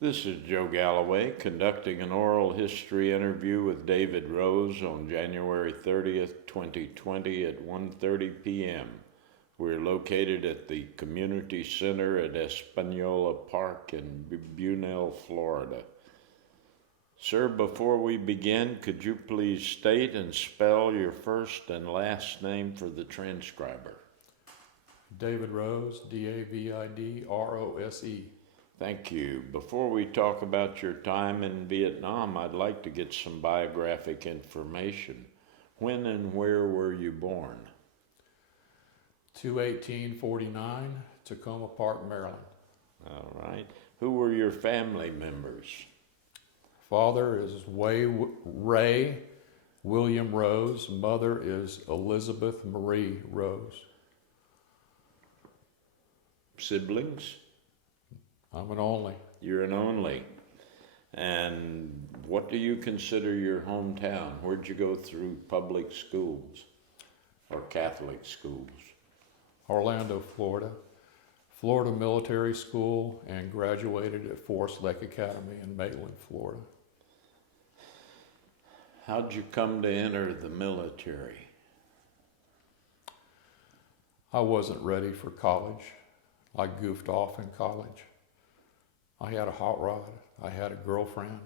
This is Joe Galloway conducting an oral history interview with David Rose on January 30th, 2020 at 1:30 p.m. We're located at the Community Center at Espanola Park in Bunell, Florida. Sir, before we begin, could you please state and spell your first and last name for the transcriber? David Rose, Davidrose. Thank you. Before we talk about your time in Vietnam, I'd like to get some biographic information. When and where were you born? 2/1849, Tacoma Park, Maryland. All right. Who were your family members? Father is Ray William Rose. Mother is Elizabeth Marie Rose. Siblings? I'm an only. You're an only. And what do you consider your hometown? Where'd you go through public schools or Catholic schools? Orlando, Florida. Florida Military School, and graduated at Forest Lake Academy in Maitland, Florida. How'd you come to enter the military? I wasn't ready for college. I goofed off in college. I had a hot rod. I had a girlfriend.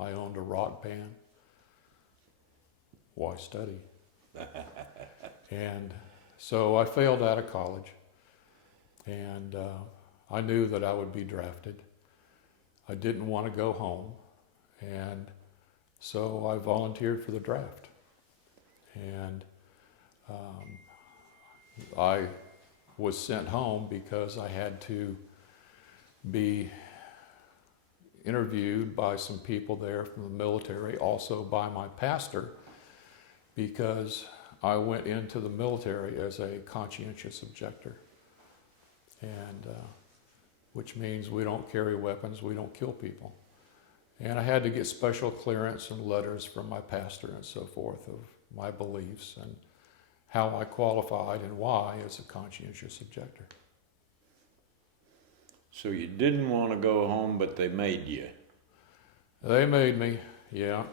I owned a rock band. Why study? And so I failed out of college. And I knew that I would be drafted. I didn't want to go home. And so I volunteered for the draft. And I was sent home because I had to be interviewed by some people there from the military, also by my pastor, because I went into the military as a conscientious objector, and which means we don't carry weapons, we don't kill people. And I had to get special clearance and letters from my pastor and so forth of my beliefs and how I qualified and why as a conscientious objector. So you didn't want to go home, but they made you. They made me, yeah.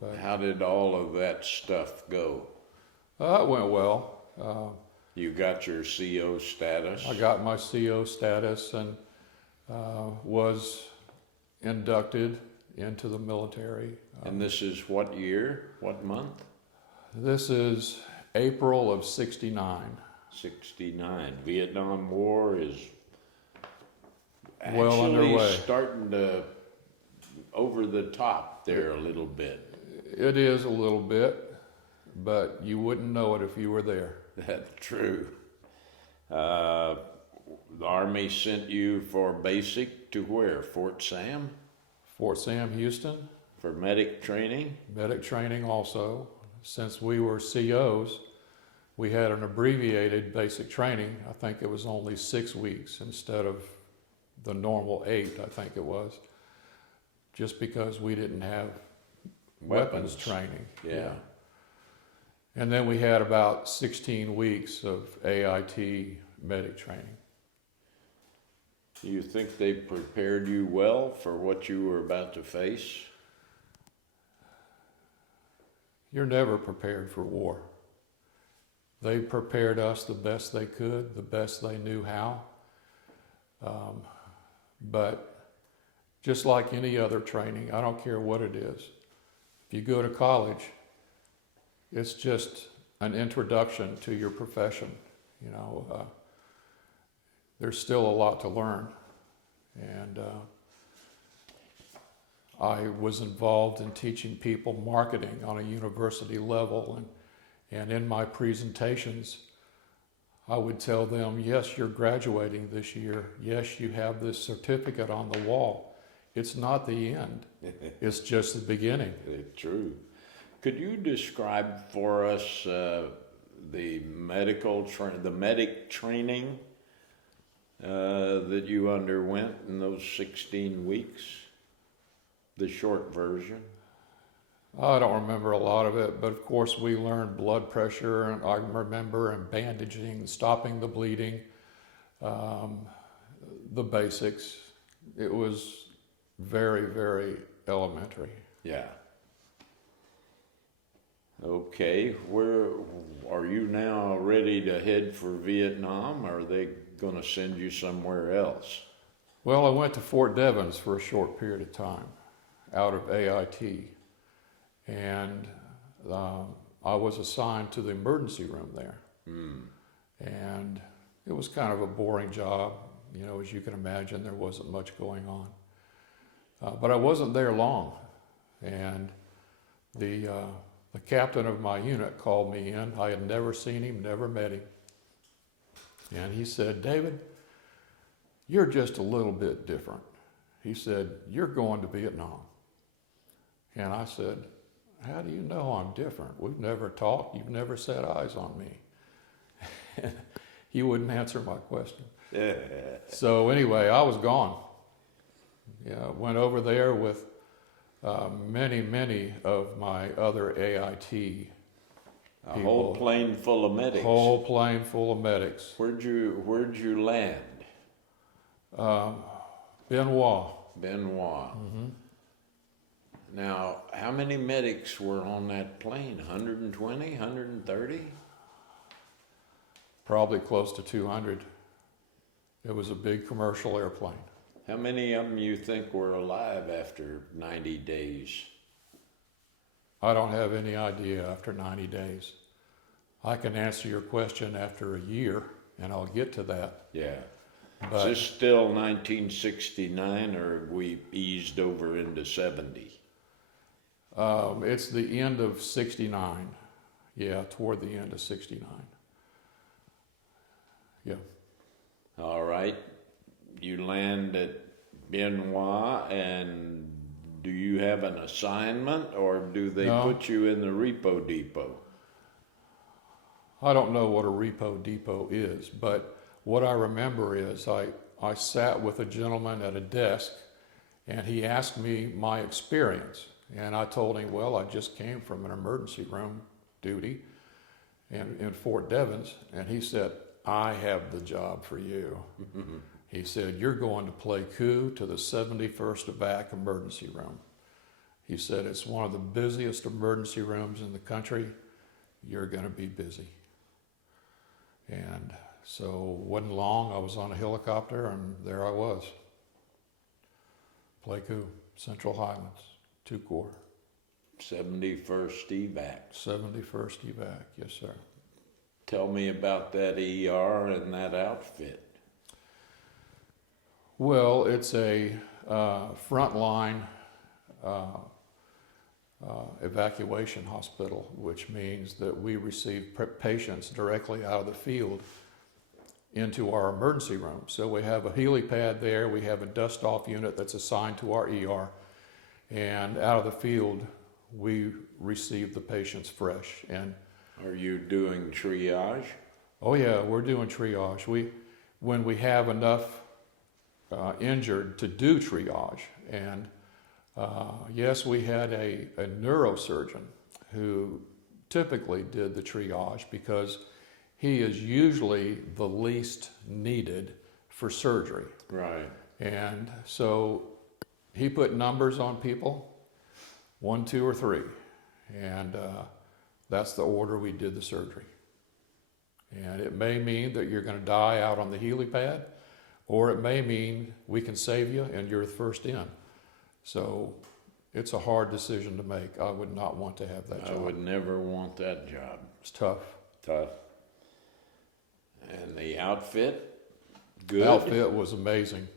But how did all of that stuff go? It went well. You got your CO status? I got my CO status and was inducted into the military. And this is what year? What month? This is April of '69. 69. Vietnam War is well actually underway. Starting to over the top there a little bit. It is a little bit, but you wouldn't know it if you were there. That's true. The Army sent you for basic to where? Fort Sam? Fort Sam, Houston. For medic training? Medic training also. Since we were COs, we had an abbreviated basic training. I think it was only 6 weeks instead of the normal 8, I think it was, just because we didn't have weapons training. Yeah. And then we had about 16 weeks of AIT medic training. Do you think they prepared you well for what you were about to face? You're never prepared for war. They prepared us the best they could, the best they knew how. But just like any other training, I don't care what it is. If you go to college, it's just an introduction to your profession. You know, there's still a lot to learn. And I was involved in teaching people marketing on a university level, and in my presentations, I would tell them, yes, you're graduating this year. Yes, you have this certificate on the wall. It's not the end. It's just the beginning. True. Could you describe for us the medic training that you underwent in those 16 weeks? The short version. I don't remember a lot of it, but of course we learned blood pressure, and I remember and bandaging, stopping the bleeding, the basics. It was very, very elementary. Yeah. Okay, where are you now ready to head for Vietnam? Or are they going to send you somewhere else? Well, I went to Fort Devens for a short period of time out of AIT, and I was assigned to the emergency room there. And it was kind of a boring job. You know, as you can imagine, there wasn't much going on. But I wasn't there long, and the captain of my unit called me in. I had never seen him, never met him. And he said, "David, you're just a little bit different." He said, "You're going to Vietnam." And I said, "How do you know I'm different? We've never talked. You've never set eyes on me." He wouldn't answer my question. So anyway, I was gone. Yeah, went over there with many of my other AIT A people. whole plane full of medics. Whole plane full of medics. Where'd you land? Benoit. Benoit. Now, how many medics were on that plane? 120, 130? Probably close to 200. It was a big commercial airplane. How many of them you think were alive after 90 days? I don't have any idea after 90 days. I can answer your question after a year, and I'll get to that. Yeah. But Is this still 1969, or have we eased over into 70? it's the end of 69. Yeah, toward the end of 69. Yeah. All right. You land at Benoit, and do you have an assignment, or do they No. put you in the repo depot? I don't know what a repo depot is, but what I remember is I sat with a gentleman at a desk, and he asked me my experience. And I told him, well, I just came from an emergency room duty in Fort Devens. And he said, "I have the job for you." He said, "You're going to Pleiku to the 71st Evac emergency room." He said, "It's one of the busiest emergency rooms in the country. You're going to be busy." And so wasn't long, I was on a helicopter, and there I was. Pleiku, Central Highlands, 2 Corps. 71st Evac. 71st Evac, yes, sir. Tell me about that ER and that outfit. Well, it's a frontline evacuation hospital, which means that we receive patients directly out of the field into our emergency room. So we have a helipad there, we have a dust-off unit that's assigned to our ER, and out of the field, we receive the patients fresh. And Are you doing triage? oh yeah, we're doing triage. When we have enough injured to do triage, and yes, we had a neurosurgeon who typically did the triage because he is usually the least needed for surgery. Right. And so he put numbers on people, 1, 2, or 3, and that's the order we did the surgery. And it may mean that you're going to die out on the helipad, or it may mean we can save you and you're first in. So it's a hard decision to make. I would not want to have that job. I would never want that job. It's tough. Tough. And the outfit? Good? The outfit was amazing.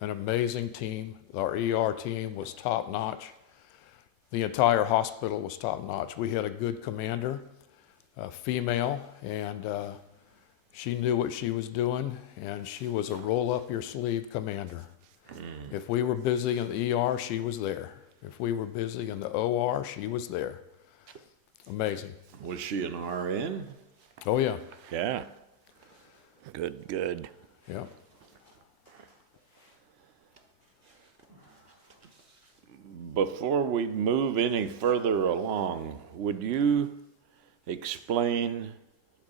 An amazing team. Our ER team was top notch. The entire hospital was top notch. We had a good commander, a female, and she knew what she was doing, and she was a roll up your sleeve commander. If we were busy in the ER, she was there. If we were busy in the OR, she was there. Amazing. Was she an RN? Oh yeah. Yeah. Good. Yeah. Before we move any further along, would you explain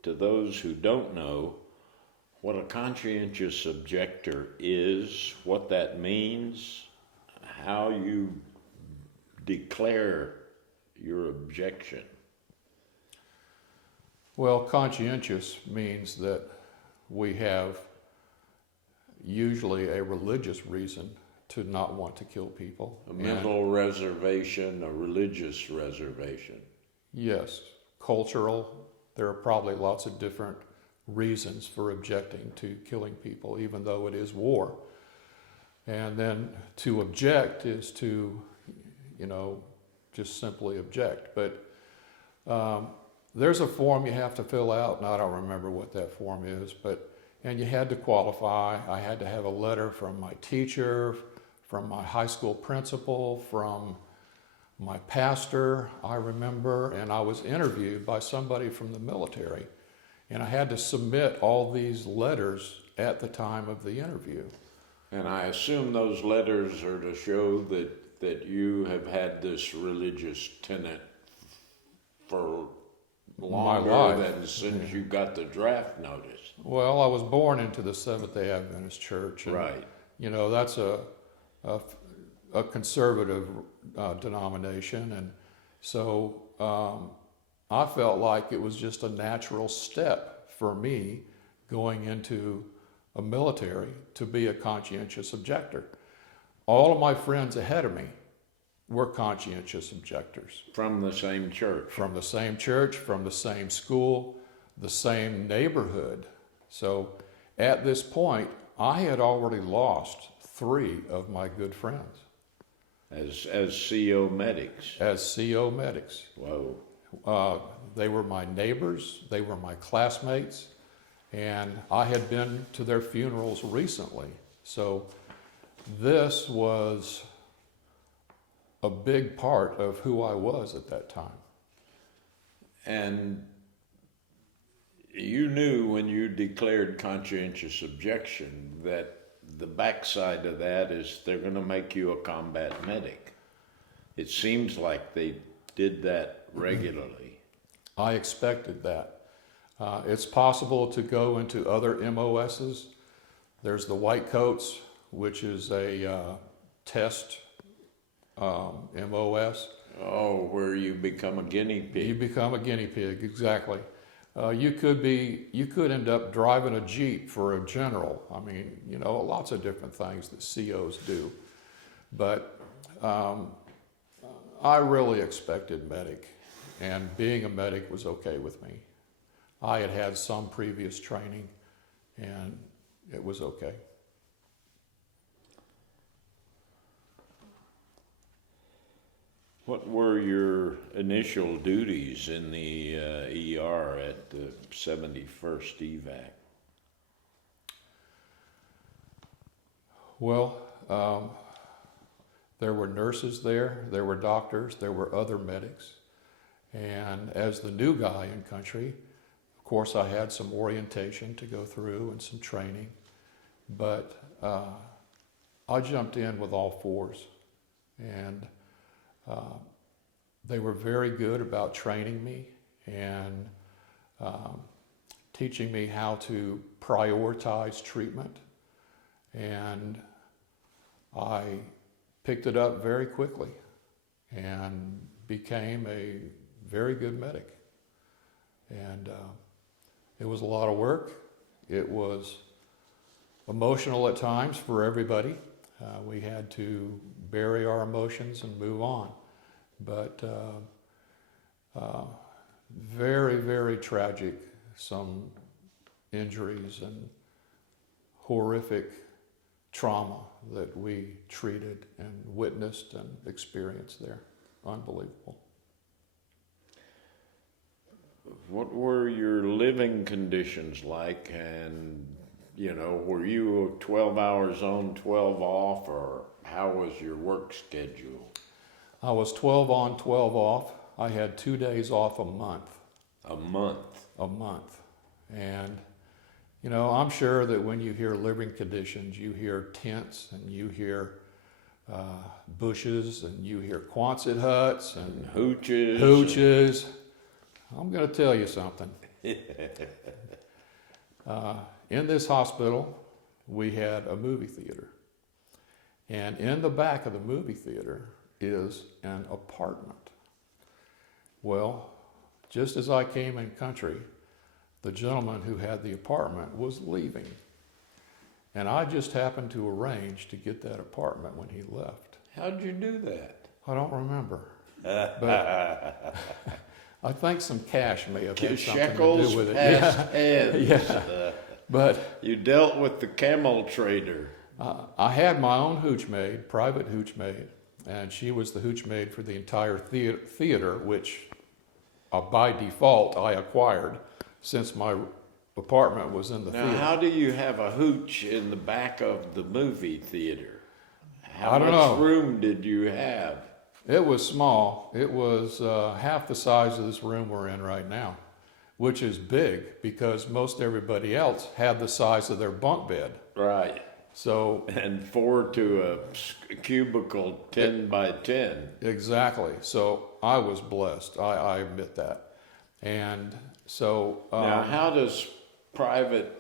to those who don't know what a conscientious objector is, what that means, how you declare your objection. Well, conscientious means that we have usually a religious reason to not want to kill people. A mental reservation, a religious reservation. Yes, cultural. There are probably lots of different reasons for objecting to killing people, even though it is war. And then to object is to, just simply object. But there's a form you have to fill out, and I don't remember what that form is, and you had to qualify. I had to have a letter from my teacher, from my high school principal, from my pastor, I remember, and I was interviewed by somebody from the military. And I had to submit all these letters at the time of the interview. And I assume those letters are to show that you have had this religious tenet for longer than since you got the draft notice. Well, I was born into the Seventh-day Adventist Church. And, right. That's a conservative denomination. And so I felt like it was just a natural step for me going into a military to be a conscientious objector. All of my friends ahead of me were conscientious objectors. From the same church. From the same church, from the same school, the same neighborhood. So at this point, I had already lost 3 of my good friends. As CO medics. As CO medics. Whoa. They were my neighbors, they were my classmates, and I had been to their funerals recently. So this was a big part of who I was at that time. And you knew when you declared conscientious objection that the backside of that is they're going to make you a combat medic. It seems like they did that regularly. I expected that. It's possible to go into other MOSs. There's the White Coats, which is a test MOS. Oh, where you become a guinea pig. You become a guinea pig, exactly. You could end up driving a Jeep for a general. I mean, lots of different things that COs do. But I really expected medic, and being a medic was okay with me. I had had some previous training, and it was okay. What were your initial duties in the ER at the 71st Evac? Well, there were nurses there were doctors, there were other medics. And as the new guy in country, of course I had some orientation to go through and some training, but I jumped in with all 4s. And they were very good about training me and teaching me how to prioritize treatment. And I picked it up very quickly and became a very good medic. And it was a lot of work. It was emotional at times for everybody. We had to bury our emotions and move on. But very, very tragic, some injuries and horrific trauma that we treated and witnessed and experienced there. Unbelievable. What were your living conditions like? And, were you 12 hours on, 12 off, or how was your work schedule? I was 12 on, 12 off. I had 2 days off a month. A month? A month. And, I'm sure that when you hear living conditions, you hear tents and you hear bushes and you hear Quonset huts and hooches. I'm going to tell you something. In this hospital, we had a movie theater. And in the back of the movie theater is an apartment. Well, just as I came in country, the gentleman who had the apartment was leaving. And I just happened to arrange to get that apartment when he left. How'd you do that? I don't remember. But I think some cash may have had something to do with it. Past Yeah. heads. Yeah. But You dealt with the camel trader. I had my own hooch maid, private hooch maid, and she was the hooch maid for the entire theater, which by default I acquired since my apartment was in the Now, theater. how do you have a hooch in the back of the movie theater? I don't How much know. room did you have? It was small. It was half the size of this room we're in right now, which is big because most everybody else had the size of their bunk bed. Right. So And 4 to a cubicle 10 by 10. exactly. So I was blessed. I admit that. And so Now, how does Private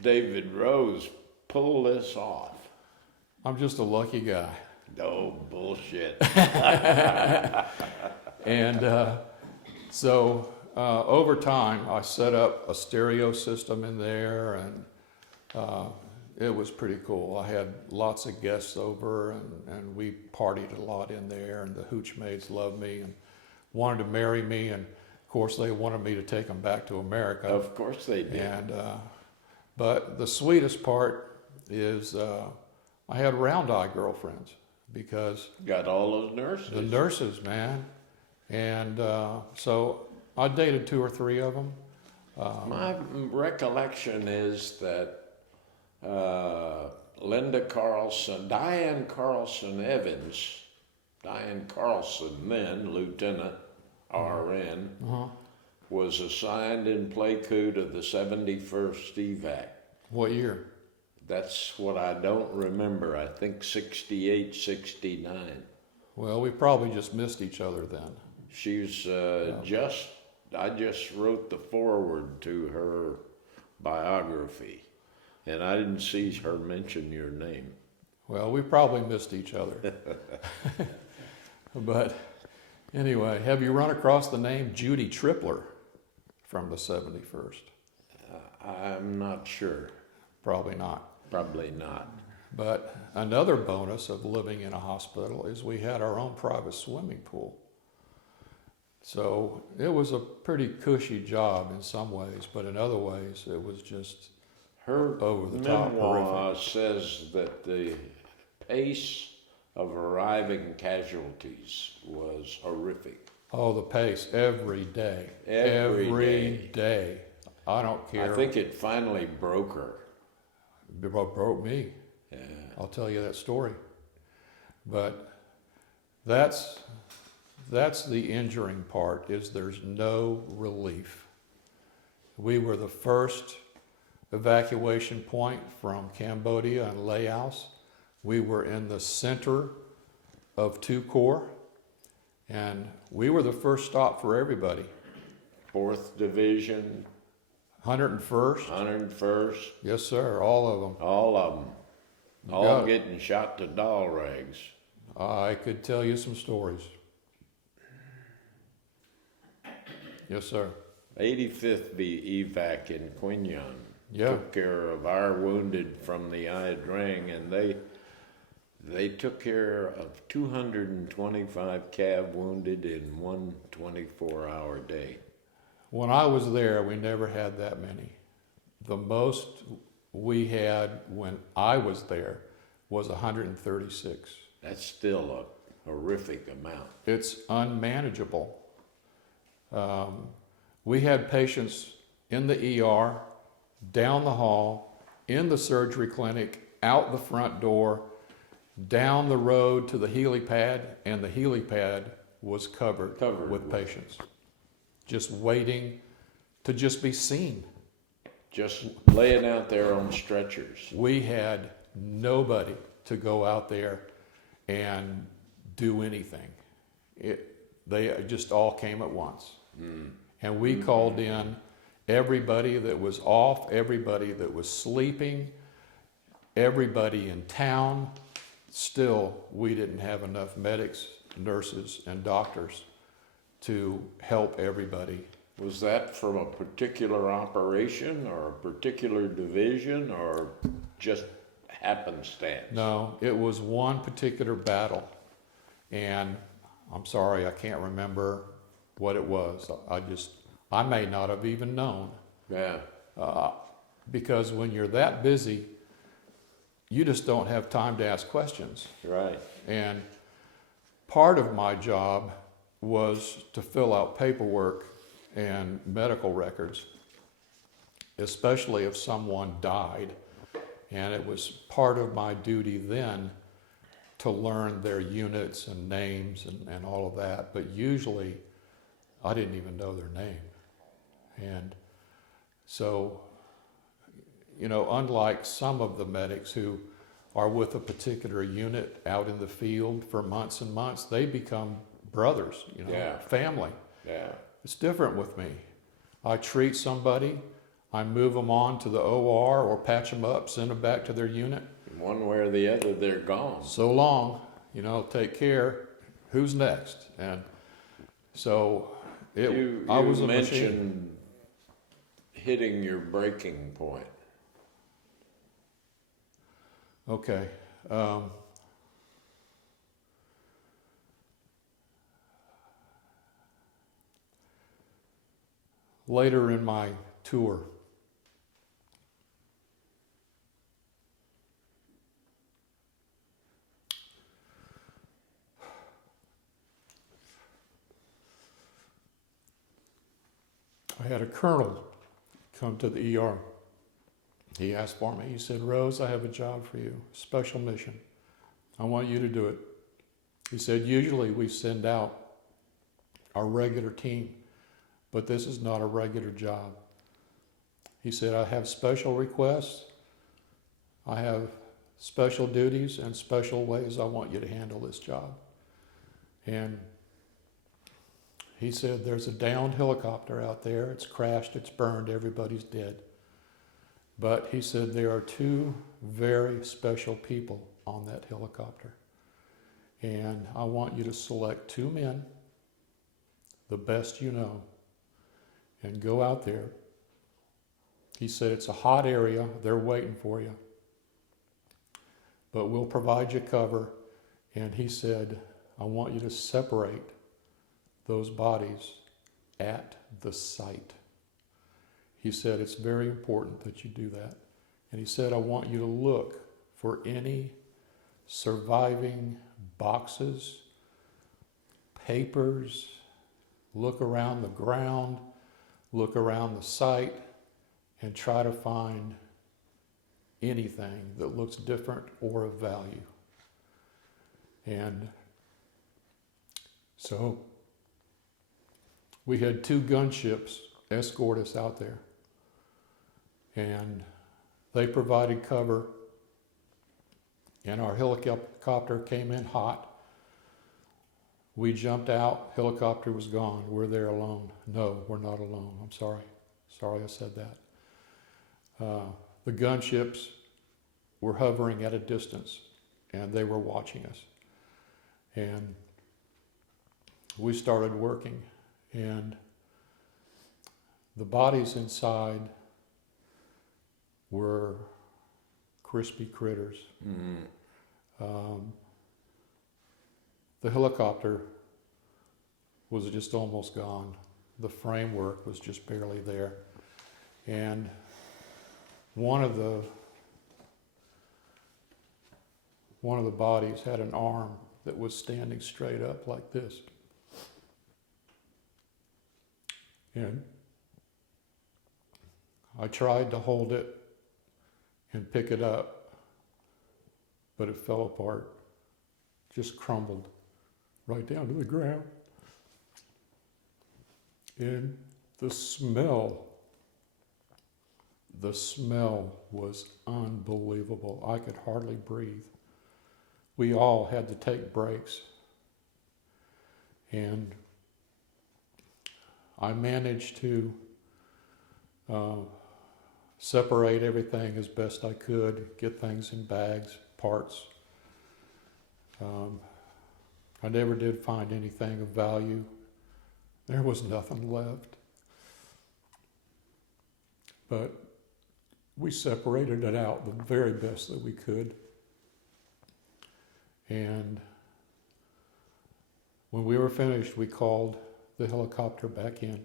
David Rose pull this off? I'm just a lucky guy. No bullshit. And so over time, I set up a stereo system in there, and it was pretty cool. I had lots of guests over, and we partied a lot in there, and the hooch maids loved me and wanted to marry me, and of course they wanted me to take them back to America. Of course they did. And but the sweetest part is I had round-eye girlfriends because Got all those nurses. the nurses, man. And so I dated 2 or 3 of them. My recollection is that Linda Carlson, Diane Carlson Evans, Diane Carlson then, Lieutenant RN, was assigned in Pleiku to the 71st Evac. What year? That's what I don't remember. I think 68, 69. Well, we probably just missed each other then. She's I just wrote the foreword to her biography, and I didn't see her mention your name. Well, we probably missed each other. But anyway, have you run across the name Judy Tripler from the 71st? I'm not sure. Probably not. Probably not. But another bonus of living in a hospital is we had our own private swimming pool. So it was a pretty cushy job in some ways, but in other ways it was just Her over the top memoir horrific. says that the pace of arriving casualties was horrific. Oh, the pace every day. Every day. I don't care. I think it finally broke her. It broke me. Yeah. I'll tell you that story. But that's the injuring part, is there's no relief. We were the first evacuation point from Cambodia and Laos. We were in the center of 2 Corps, and we were the first stop for everybody. 4th Division, 101st? 101st, Yes, sir, all of them. all of them. got All it. getting shot to doll rags. I could tell you some stories. Yes, sir. 85th Evac in Quinyon Yeah. took care of our wounded from the Ia Drang, and they took care of 225 cav wounded in one 24-hour day. When I was there, we never had that many. The most we had when I was there was 136. That's still a horrific amount. It's unmanageable. We had patients in the ER, down the hall, in the surgery clinic, out the front door, down the road to the helipad, and the helipad was covered with patients, just waiting to just be seen. Just laying out there on stretchers. We had nobody to go out there and do anything. They just all came at once. And we called in everybody that was off, everybody that was sleeping, everybody in town. Still, we didn't have enough medics, nurses, and doctors to help everybody. Was that from a particular operation or a particular division or just happenstance? No, it was one particular battle, and I'm sorry, I can't remember what it was. I may not have even known. Yeah. Because when you're that busy, you just don't have time to ask questions. Right. And part of my job was to fill out paperwork and medical records, especially if someone died. And it was part of my duty then to learn their units and names and all of that. But usually I didn't even know their name. And so, unlike some of the medics who are with a particular unit out in the field for months and months, they become brothers, Yeah. family. Yeah. It's different with me. I treat somebody, I move them on to the OR or patch them up, send them back to their unit. One way or the other, they're gone. So long, take care. Who's next? And so I was a machine. mentioned hitting your breaking point. Okay. Later in my tour, I had a colonel come to the ER. He asked for me. He said, "Rose, I have a job for you, special mission. I want you to do it." He said, "Usually we send out our regular team, but this is not a regular job." He said, "I have special requests. I have special duties and special ways I want you to handle this job." And he said, "There's a downed helicopter out there. It's crashed, it's burned, everybody's dead. But," he said, "there are two very special people on that helicopter. And I want you to select two men, the best you know, and go out there." He said, "It's a hot area. They're waiting for you. But we'll provide you cover." And he said, "I want you to separate those bodies at the site." He said, "It's very important that you do that." And he said, "I want you to look for any surviving boxes, papers, look around the ground, look around the site, and try to find anything that looks different or of value." And so we had two gunships escort us out there. And they provided cover. And our helicopter came in hot. We jumped out. Helicopter was gone. We're there alone. No, we're not alone. I'm sorry. Sorry I said that. The gunships were hovering at a distance, and they were watching us. And we started working, and the bodies inside were crispy critters. Mm-hmm. The helicopter was just almost gone. The framework was just barely there. And one of the bodies had an arm that was standing straight up like this. And I tried to hold it and pick it up, but it fell apart, just crumbled right down to the ground. And the smell was unbelievable. I could hardly breathe. We all had to take breaks. And I managed to separate everything as best I could, get things in bags, parts. I never did find anything of value. There was nothing left. But we separated it out the very best that we could. And when we were finished, we called the helicopter back in.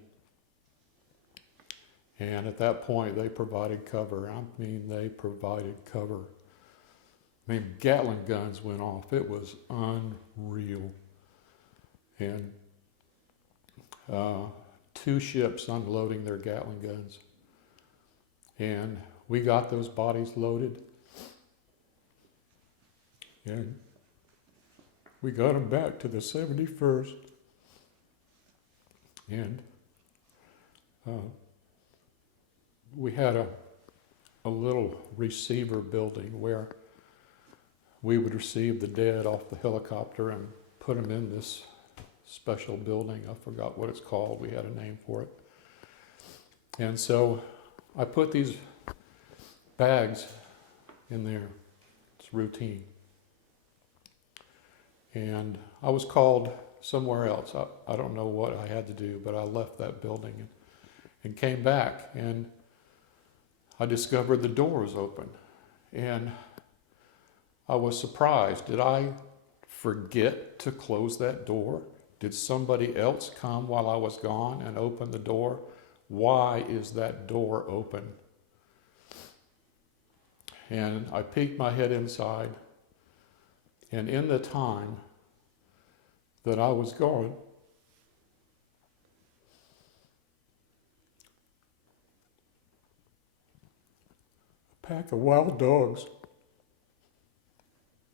And at that point, they provided cover. I mean, they provided cover. I mean, Gatling guns went off. It was unreal. And 2 ships unloading their Gatling guns. And we got those bodies loaded. And we got them back to the 71st. And we had a little receiver building where we would receive the dead off the helicopter and put them in this special building. I forgot what it's called. We had a name for it. And so I put these bags in there. It's routine. And I was called somewhere else. I don't know what I had to do, but I left that building and came back. And I discovered the door was open. And I was surprised. Did I forget to close that door? Did somebody else come while I was gone and open the door? Why is that door open? And I peeked my head inside, and in the time that I was gone, a pack of wild dogs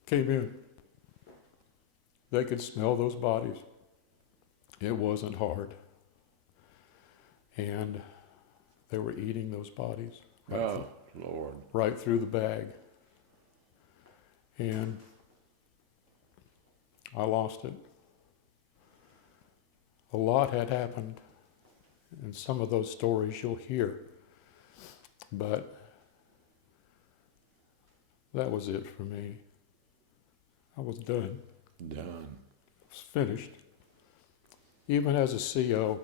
came in. They could smell those bodies. It wasn't hard. And they were eating those bodies. Oh, Lord. Right through the bag. And I lost it. A lot had happened. And some of those stories you'll hear. But that was it for me. I was done. Done. I was finished. Even as a CO,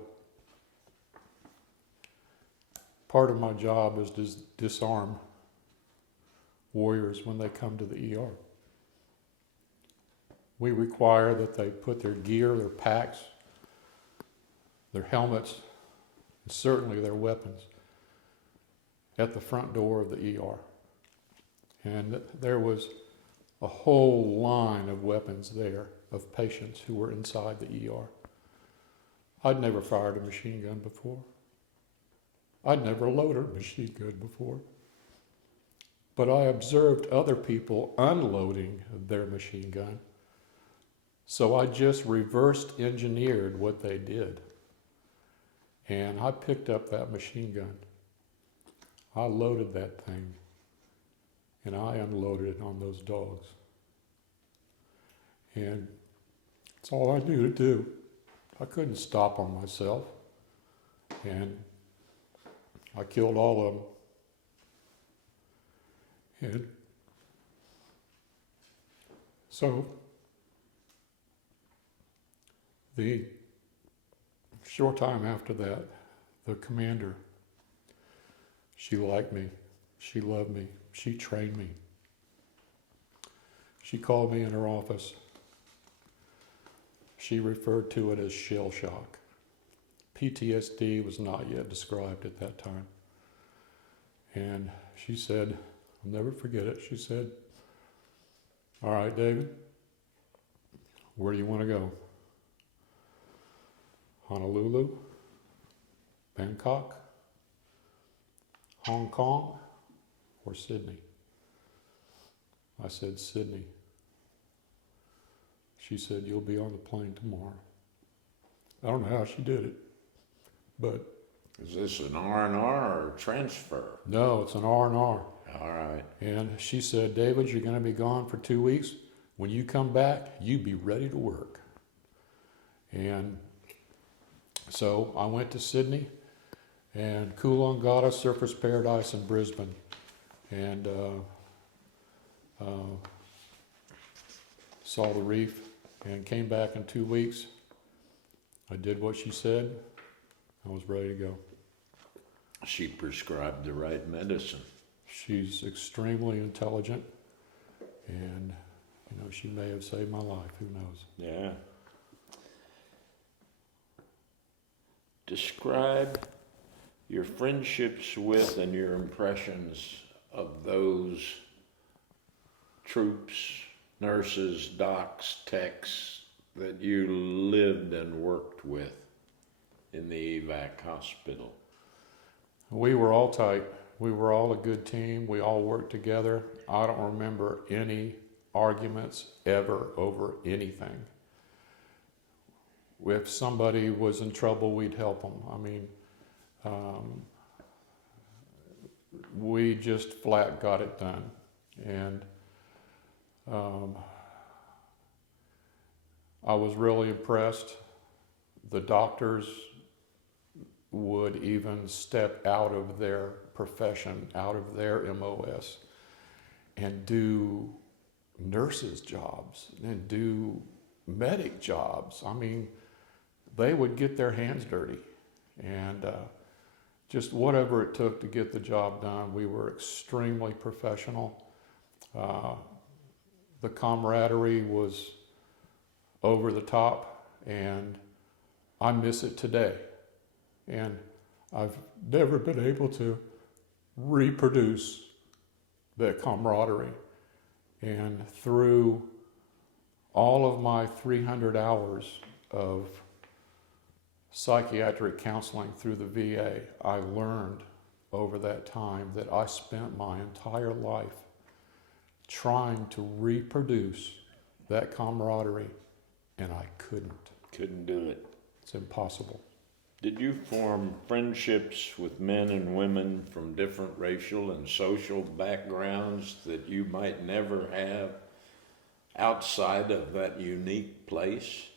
part of my job is to disarm warriors when they come to the ER. We require that they put their gear, their packs, their helmets, and certainly their weapons at the front door of the ER. And there was a whole line of weapons there of patients who were inside the ER. I'd never fired a machine gun before. I'd never loaded a machine gun before. But I observed other people unloading their machine gun. So I just reversed engineered what they did. And I picked up that machine gun. I loaded that thing. And I unloaded it on those dogs. And it's all I knew to do. I couldn't stop on myself. And I killed all of them. And so the short time after that, the commander, she liked me. She loved me. She trained me. She called me in her office. She referred to it as shell shock. PTSD was not yet described at that time. And she said, I'll never forget it. She said, all right, David, where do you want to go? Honolulu, Bangkok, Hong Kong, or Sydney? I said, Sydney. She said, you'll be on the plane tomorrow. I don't know how she did it, but... Is this an R&R or transfer? No, it's an R&R. All right. And she said, David, you're going to be gone for 2 weeks. When you come back, you be ready to work. And so I went to Sydney, and Coolangatta Surfers Paradise in Brisbane. And saw the reef and came back in 2 weeks. I did what she said. I was ready to go. She prescribed the right medicine. She's extremely intelligent, and she may have saved my life. Who knows? Yeah. Describe your friendships with and your impressions of those troops, nurses, docs, techs that you lived and worked with in the evac hospital. We were all tight. We were all a good team. We all worked together. I don't remember any arguments ever over anything. If somebody was in trouble, we'd help them. I mean, we just flat got it done. And I was really impressed. The doctors would even step out of their profession, out of their MOS, and do nurses' jobs and do medic jobs. I mean, they would get their hands dirty, and just whatever it took to get the job done. We were extremely professional. The camaraderie was over the top, and I miss it today. And I've never been able to reproduce that camaraderie. And through all of my 300 hours of psychiatric counseling through the VA, I learned over that time that I spent my entire life trying to reproduce that camaraderie, and I couldn't. Couldn't do it. It's impossible. Did you form friendships with men and women from different racial and social backgrounds that you might never have outside of that unique place?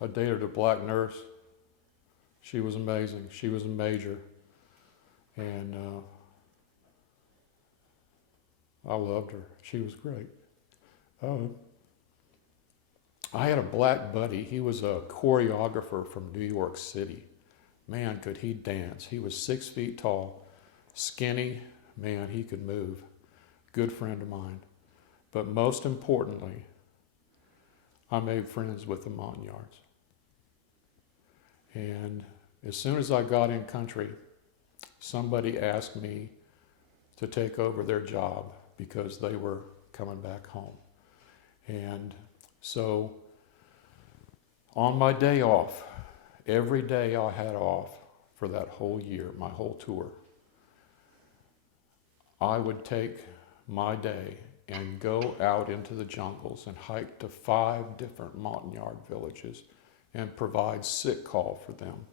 I dated a black nurse. She was amazing. She was a major. And I loved her. She was great. I had a black buddy. He was a choreographer from New York City. Man, could he dance. He was 6 feet tall, skinny. Man, he could move. Good friend of mine. But most importantly, I made friends with the Montagnards. And as soon as I got in country, somebody asked me to take over their job because they were coming back home. And so on my day off, every day I had off for that whole year, my whole tour, I would take my day and go out into the jungles and hike to 5 different Montagnard villages and provide sick call for them.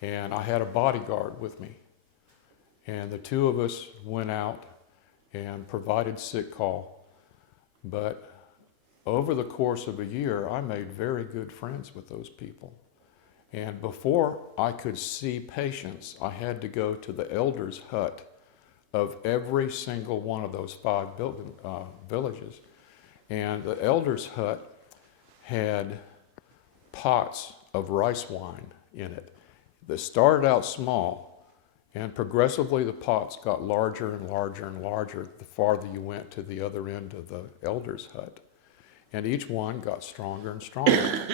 And I had a bodyguard with me. And the two of us went out and provided sick call. But over the course of a year, I made very good friends with those people. And before I could see patients, I had to go to the elder's hut of every single one of those 5 villages. And the elder's hut had pots of rice wine in it that started out small, and progressively the pots got larger and larger and larger the farther you went to the other end of the elder's hut. And each one got stronger and stronger.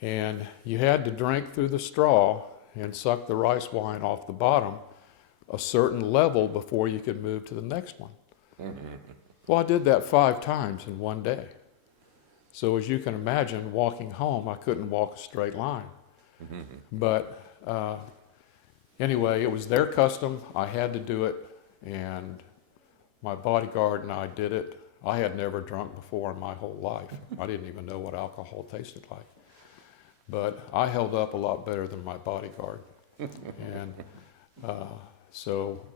And you had to drink through the straw and suck the rice wine off the bottom a certain level before you could move to the next one. Well, I did that 5 times in one day. So as you can imagine, walking home, I couldn't walk a straight line. But anyway, it was their custom. I had to do it, and my bodyguard and I did it. I had never drunk before in my whole life. I didn't even know what alcohol tasted like. But I held up a lot better than my bodyguard. And so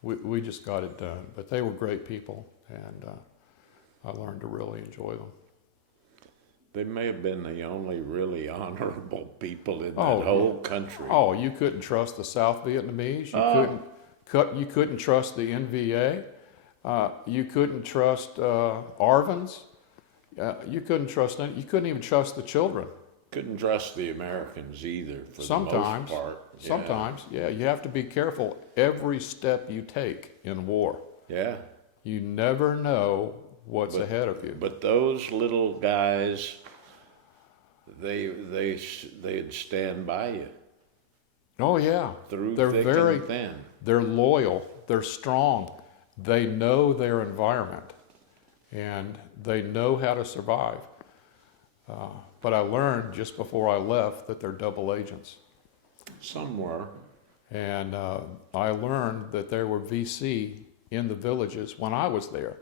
we just got it done. But they were great people, and I learned to really enjoy them. They may have been the only really honorable people in that Oh, whole country. Oh, you couldn't trust the South Vietnamese. You couldn't trust the NVA. You couldn't trust Arvins. You couldn't trust any. You couldn't even trust the children. Couldn't trust the Americans either, for Sometimes, the most part. Yeah. sometimes, yeah. You have to be careful every step you take in war. Yeah. You never know what's ahead of you. But those little guys, they'd stand by you Oh yeah, through they're thick very. and thin. They're loyal. They're strong. They know their environment, and they know how to survive. But I learned just before I left that they're double agents. Some were. And I learned that there were VC in the villages when I was there.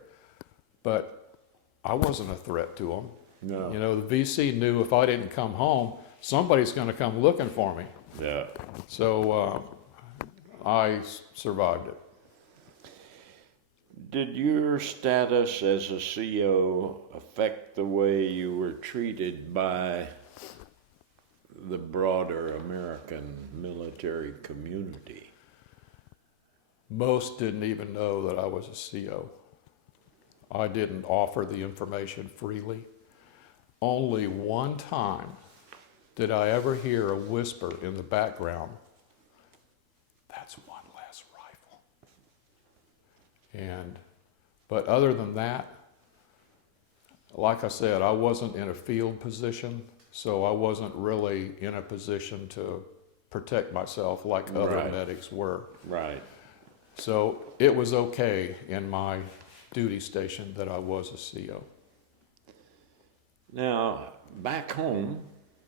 But I wasn't a threat to them. No. You know, the VC knew if I didn't come home, somebody's going to come looking for me. Yeah. So I survived it. Did your status as a CO affect the way you were treated by the broader American military community? Most didn't even know that I was a CO. I didn't offer the information freely. Only one time did I ever hear a whisper in the background, "That's one less rifle." But other than that, like I said, I wasn't in a field position, so I wasn't really in a position to protect myself like other Right. medics were. Right. So it was okay in my duty station that I was a CO. Now, back home,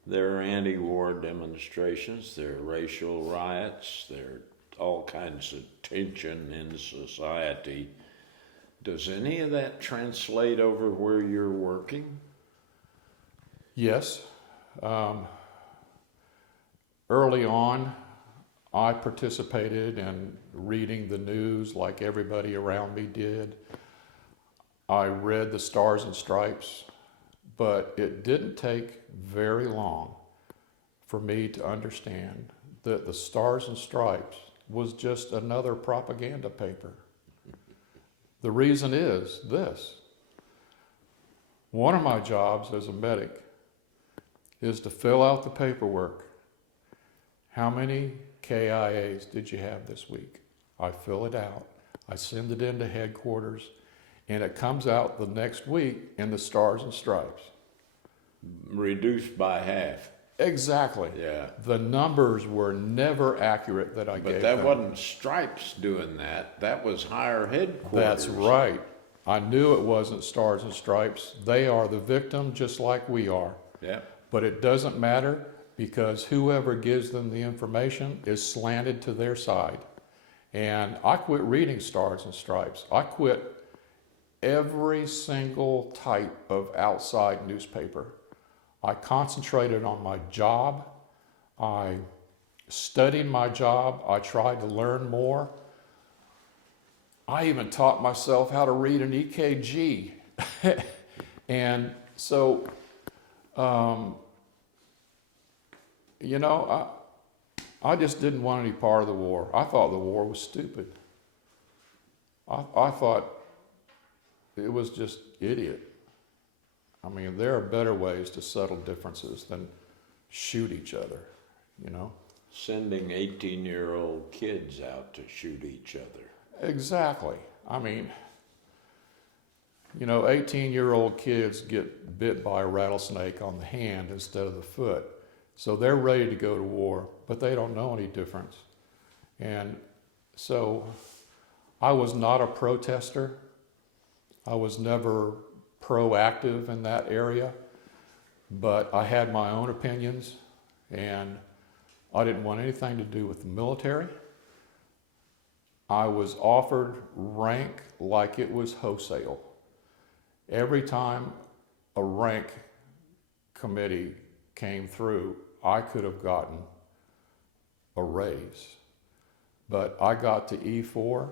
there are anti-war demonstrations, there are racial riots, there are all kinds of tension in society. Does any of that translate over where you're working? Yes. Early on, I participated in reading the news like everybody around me did. I read the Stars and Stripes, but it didn't take very long for me to understand that the Stars and Stripes was just another propaganda paper. The reason is this. One of my jobs as a medic is to fill out the paperwork. How many KIAs did you have this week? I fill it out. I send it into headquarters, and it comes out the next week in the Stars and Stripes. Reduced by half. Exactly. Yeah. The numbers were never accurate that I gave But them. that wasn't Stripes doing that. That was higher headquarters. That's right. I knew it wasn't Stars and Stripes. They are the victim just like we are. Yeah. But it doesn't matter because whoever gives them the information is slanted to their side. And I quit reading Stars and Stripes. I quit every single type of outside newspaper. I concentrated on my job. I studied my job. I tried to learn more. I even taught myself how to read an EKG. And so, you know, I just didn't want any part of the war. I thought the war was stupid. I thought it was just idiot. I mean, there are better ways to settle differences than shoot each other, you know? Sending 18-year-old kids out to shoot each other. Exactly. I mean, you know, 18-year-old kids get bit by a rattlesnake on the hand instead of the foot. So they're ready to go to war, but they don't know any difference. And so I was not a protester. I was never proactive in that area, but I had my own opinions, and I didn't want anything to do with the military. I was offered rank like it was wholesale. Every time a rank committee came through, I could have gotten a raise. But I got to E4.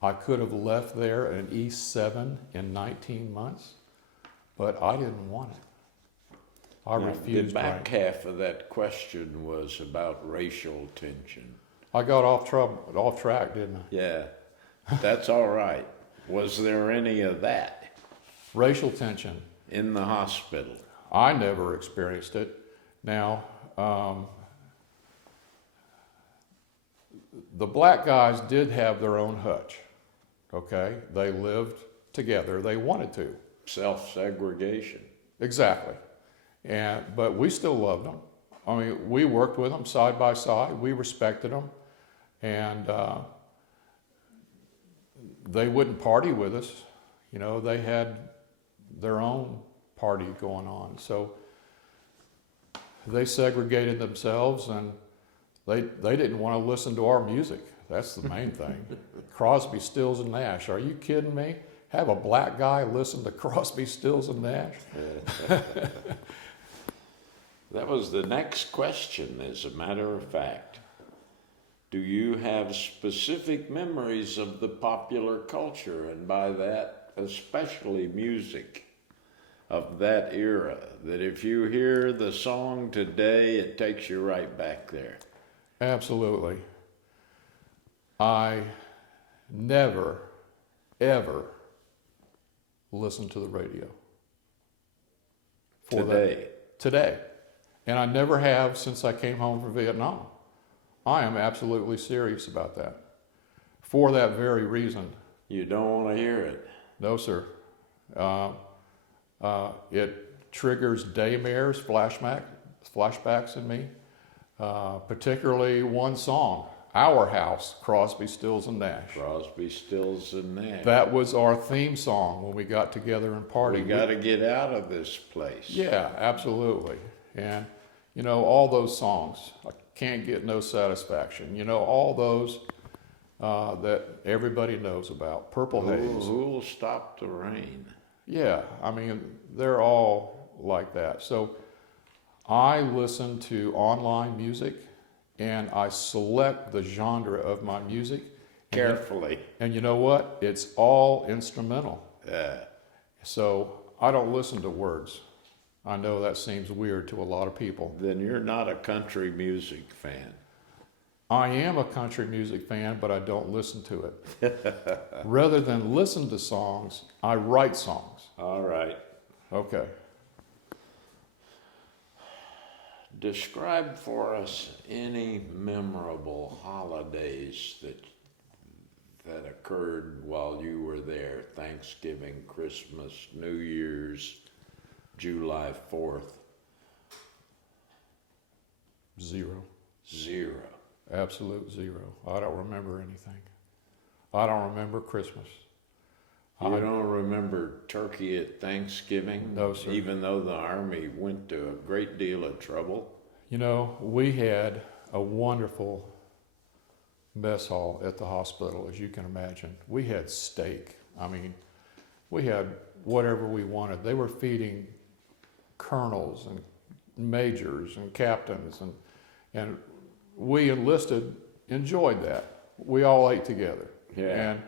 I could have left there at E7 in 19 months, but I didn't want it. I Now, refused the back rank. half of that question was about racial tension. I got off track, didn't I? Yeah, that's all right. Was there any of that Racial tension. in the hospital? I never experienced it. Now, the black guys did have their own hutch, okay? They lived together. They wanted to. Self-segregation. Exactly. But we still loved them. I mean, we worked with them side by side. We respected them. And they wouldn't party with us. You know, they had their own party going on. So they segregated themselves, and they didn't want to listen to our music. That's the main thing. Crosby, Stills, and Nash. Are you kidding me? Have a black guy listen to Crosby, Stills, and Nash? That was the next question, as a matter of fact. Do you have specific memories of the popular culture, and by that, especially music of that era, that if you hear the song today, it takes you right back there? Absolutely. I never, ever listened to the radio. Today. And I never have since I came home from Vietnam. I am absolutely serious about that. For that very reason. You don't want to hear it. No, sir. It triggers daymares, flashbacks in me. Particularly one song, Our House, Crosby, Stills, and Nash. Crosby, Stills, and Nash. That was our theme song when we got together and partied. We got to get out of this place. Yeah, absolutely. And, you know, all those songs, I Can't Get No Satisfaction, you know, all those that everybody knows about. Purple Haze. Who'll Stop the Rain? Yeah, I mean, they're all like that. So I listen to online music, and I select the genre of my music. Carefully. And you know what? It's all instrumental. Yeah. So I don't listen to words. I know that seems weird to a lot of people. Then you're not a country music fan. I am a country music fan, but I don't listen to it. Rather than listen to songs, I write songs. All right. Okay. Describe for us any memorable holidays that occurred while you were there. Thanksgiving, Christmas, New Year's, July 4th. Zero. Zero. Absolute zero. I don't remember anything. I don't remember Christmas. You don't remember turkey at Thanksgiving? No, sir. Even though the Army went to a great deal of trouble? You know, we had a wonderful mess hall at the hospital, as you can imagine. We had steak. I mean, we had whatever we wanted. They were feeding colonels and majors and captains, and we enlisted enjoyed that. We all ate together. Yeah. And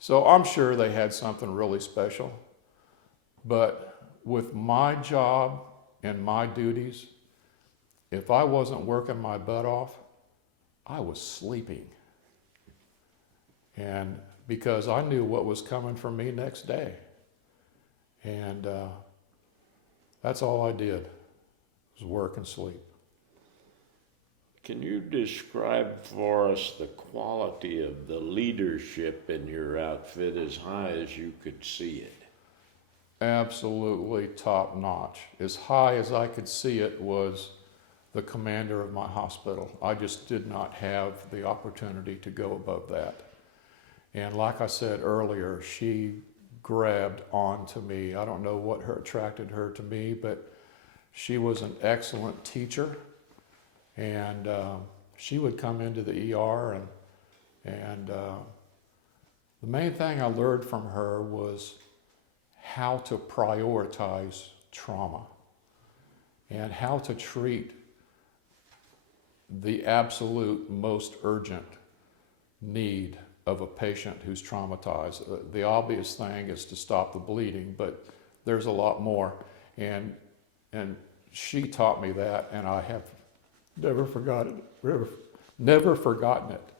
so I'm sure they had something really special. But with my job and my duties, if I wasn't working my butt off, I was sleeping. And because I knew what was coming for me next day. And that's all I did, was work and sleep. Can you describe for us the quality of the leadership in your outfit as high as you could see it? Absolutely top notch. As high as I could see it was the commander of my hospital. I just did not have the opportunity to go above that. And like I said earlier, she grabbed onto me. I don't know what attracted her to me, but she was an excellent teacher. And she would come into the ER, and the main thing I learned from her was how to prioritize trauma and how to treat the absolute most urgent need of a patient who's traumatized. The obvious thing is to stop the bleeding, but there's a lot more. And she taught me that, and I have never forgotten it. Never forgotten it.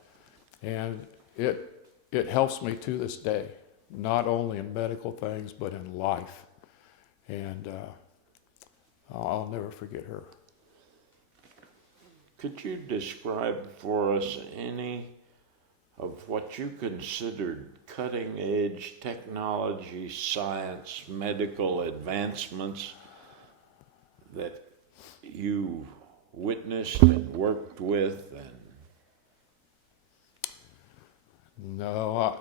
And it helps me to this day, not only in medical things, but in life. And I'll never forget her. Could you describe for us any of what you considered cutting-edge technology, science, medical advancements that you witnessed and worked with? And No,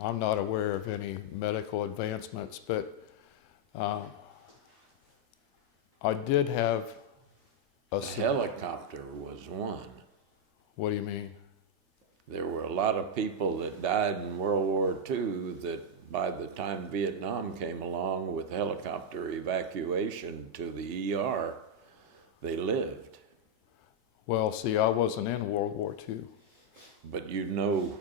I'm not aware of any medical advancements, but I did have a helicopter was one. What do you mean? There were a lot of people that died in World War II that by the time Vietnam came along with helicopter evacuation to the ER, they lived. Well, see, I wasn't in World War II. But you know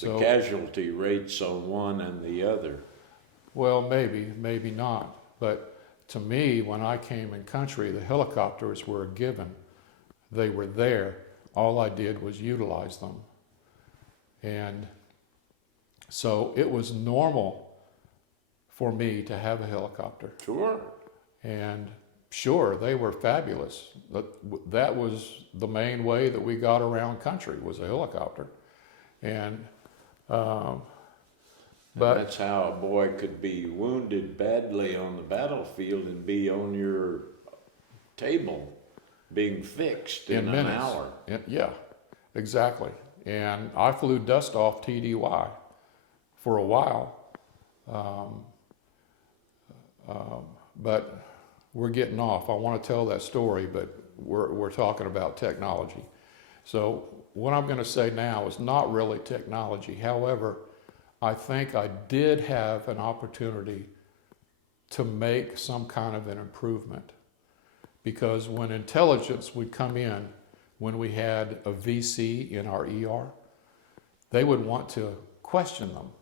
the casualty rates on one and the other. Well, maybe not. But to me, when I came in country, the helicopters were a given. They were there. All I did was utilize them. And so it was normal for me to have a helicopter. Sure. And sure, they were fabulous. That was the main way that we got around country, was a helicopter. And but that's how a boy could be wounded badly on the battlefield and be on your table being fixed in an hour. Yeah, exactly. And I flew dust off TDY for a while. But we're getting off. I want to tell that story, but we're talking about technology. So what I'm going to say now is not really technology. However, I think I did have an opportunity to make some kind of an improvement, because when intelligence would come in, when we had a VC in our ER, they would want to question them.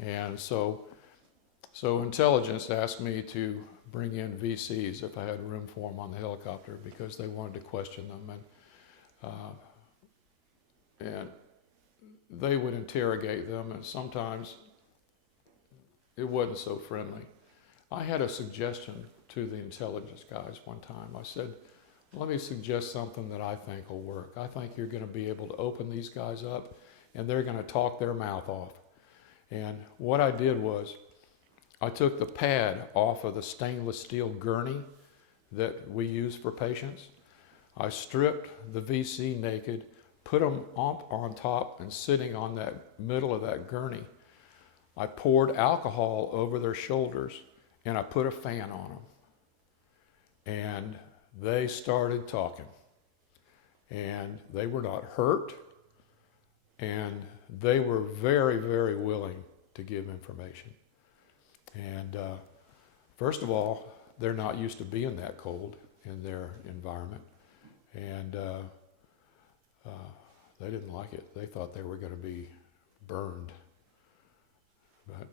And so intelligence asked me to bring in VCs if I had room for them on the helicopter, because they wanted to question them. And they would interrogate them, and sometimes it wasn't so friendly. I had a suggestion to the intelligence guys one time. I said, let me suggest something that I think will work. I think you're going to be able to open these guys up, and they're going to talk their mouth off. And what I did was, I took the pad off of the stainless steel gurney that we use for patients. I stripped the VC naked, put them on top and sitting on that middle of that gurney. I poured alcohol over their shoulders, and I put a fan on them. And they started talking. And they were not hurt, and they were very, very willing to give information. And first of all, they're not used to being that cold in their environment. And they didn't like it. They thought they were going to be burned. But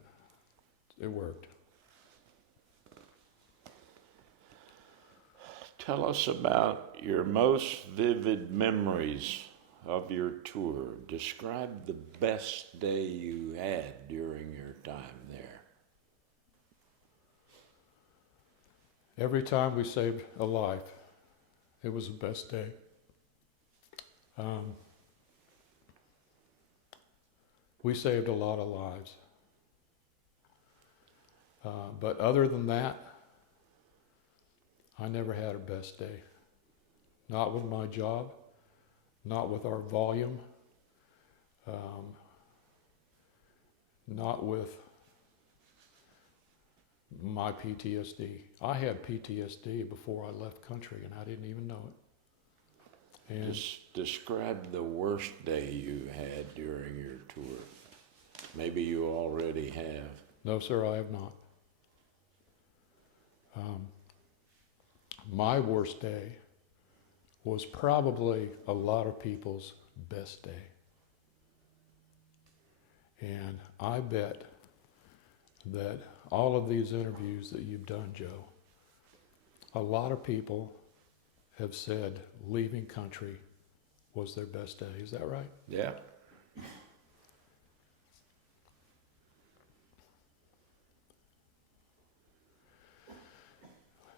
it worked. Tell us about your most vivid memories of your tour. Describe the best day you had during your time there. Every time we saved a life, it was the best day. We saved a lot of lives. But other than that, I never had a best day. Not with my job, not with our volume, not with my PTSD. I had PTSD before I left country, and I didn't even know it. And just describe the worst day you had during your tour. Maybe you already have. No, sir, I have not. My worst day was probably a lot of people's best day. And I bet that all of these interviews that you've done, Joe, a lot of people have said leaving country was their best day. Is that right? Yeah.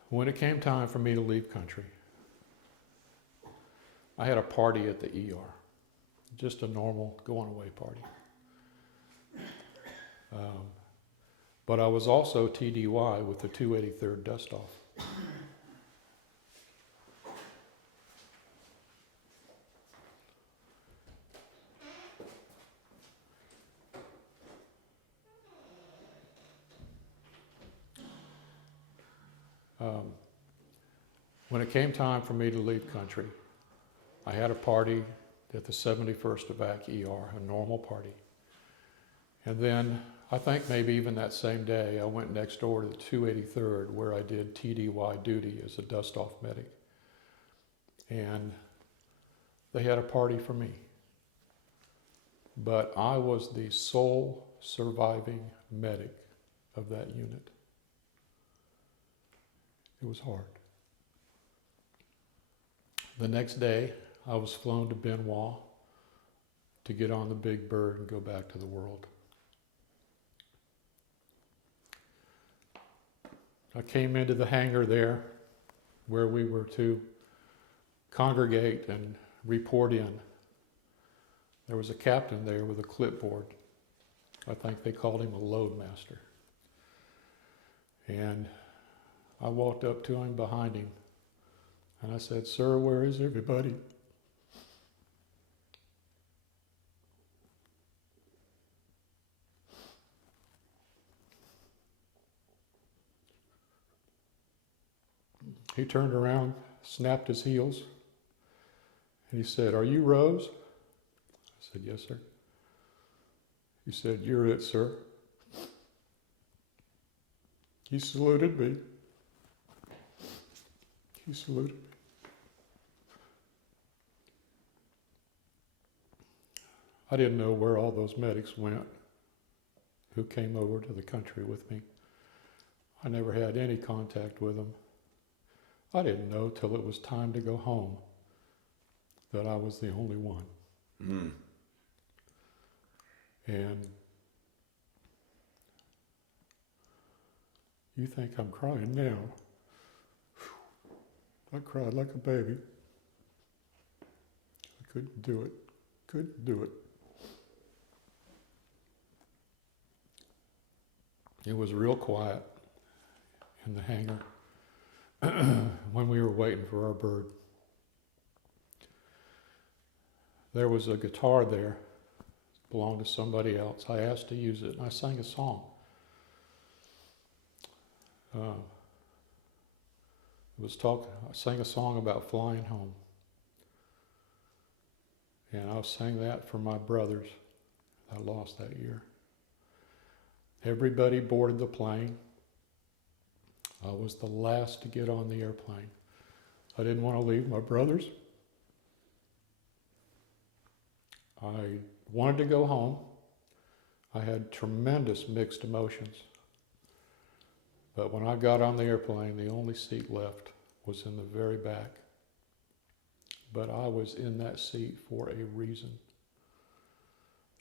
When it came time for me to leave country, I had a party at the ER, just a normal going away party. But I was also TDY with the 283rd dust off. When it came time for me to leave country, I had a party at the 71st Evac ER, a normal party. And then, I think maybe even that same day, I went next door to the 283rd where I did TDY duty as a dust-off medic. And they had a party for me. But I was the sole surviving medic of that unit. It was hard. The next day, I was flown to Benoit to get on the Big Bird and go back to the world. I came into the hangar there where we were to congregate and report in. There was a captain there with a clipboard. I think they called him a load master. And I walked up to him behind him and I said, "Sir, where is everybody?" He turned around, snapped his heels, and he said, "Are you Rose?" I said, "Yes, sir." He said, "You're it, sir." He saluted me. He saluted me. I didn't know where all those medics went who came over to the country with me. I never had any contact with them. I didn't know till it was time to go home that I was the only one. Mm. And you think I'm crying now. I cried like a baby. I couldn't do it. Couldn't do it. It was real quiet in the hangar when we were waiting for our bird. There was a guitar there, belonged to somebody else. I asked to use it, and I sang a song. I sang a song about flying home. And I sang that for my brothers I lost that year. Everybody boarded the plane. I was the last to get on the airplane. I didn't want to leave my brothers. I wanted to go home. I had tremendous mixed emotions. But when I got on the airplane, the only seat left was in the very back. But I was in that seat for a reason.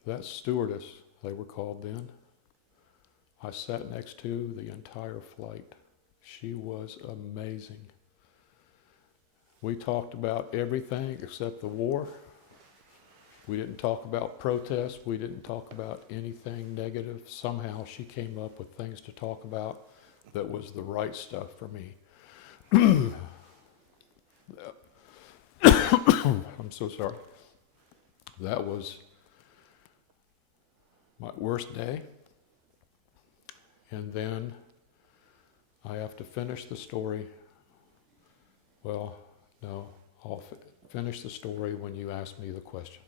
That stewardess, they were called then, I sat next to the entire flight. She was amazing. We talked about everything except the war. We didn't talk about protests. We didn't talk about anything negative. Somehow she came up with things to talk about that was the right stuff for me. I'm so sorry. That was my worst day. And then I have to finish the story. Well, no, I'll finish the story when you ask me the question.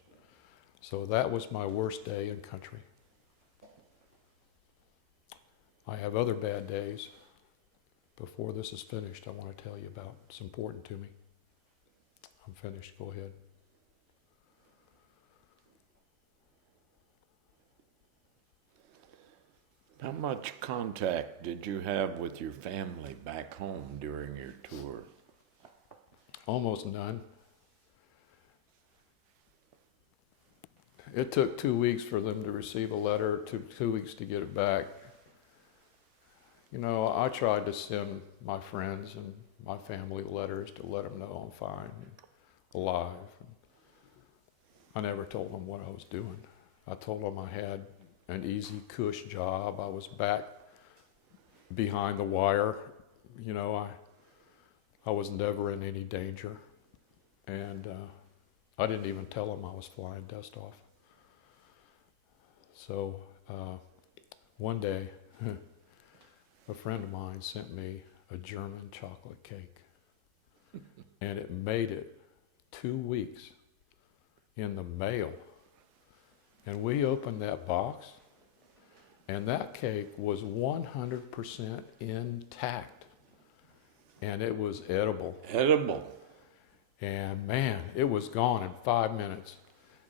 So that was my worst day in country. I have other bad days. Before this is finished, I want to tell you about. It's important to me. I'm finished. Go ahead. How much contact did you have with your family back home during your tour? Almost none. It took 2 weeks for them to receive a letter, it took 2 weeks to get it back. You know, I tried to send my friends and my family letters to let them know I'm fine and alive. I never told them what I was doing. I told them I had an easy, cush job. I was back behind the wire. You know, I was never in any danger. And I didn't even tell them I was flying dust off. So one day, a friend of mine sent me a German chocolate cake. And it made it 2 weeks in the mail. And we opened that box, and that cake was 100% intact. And it was edible. Edible. And man, it was gone in 5 minutes.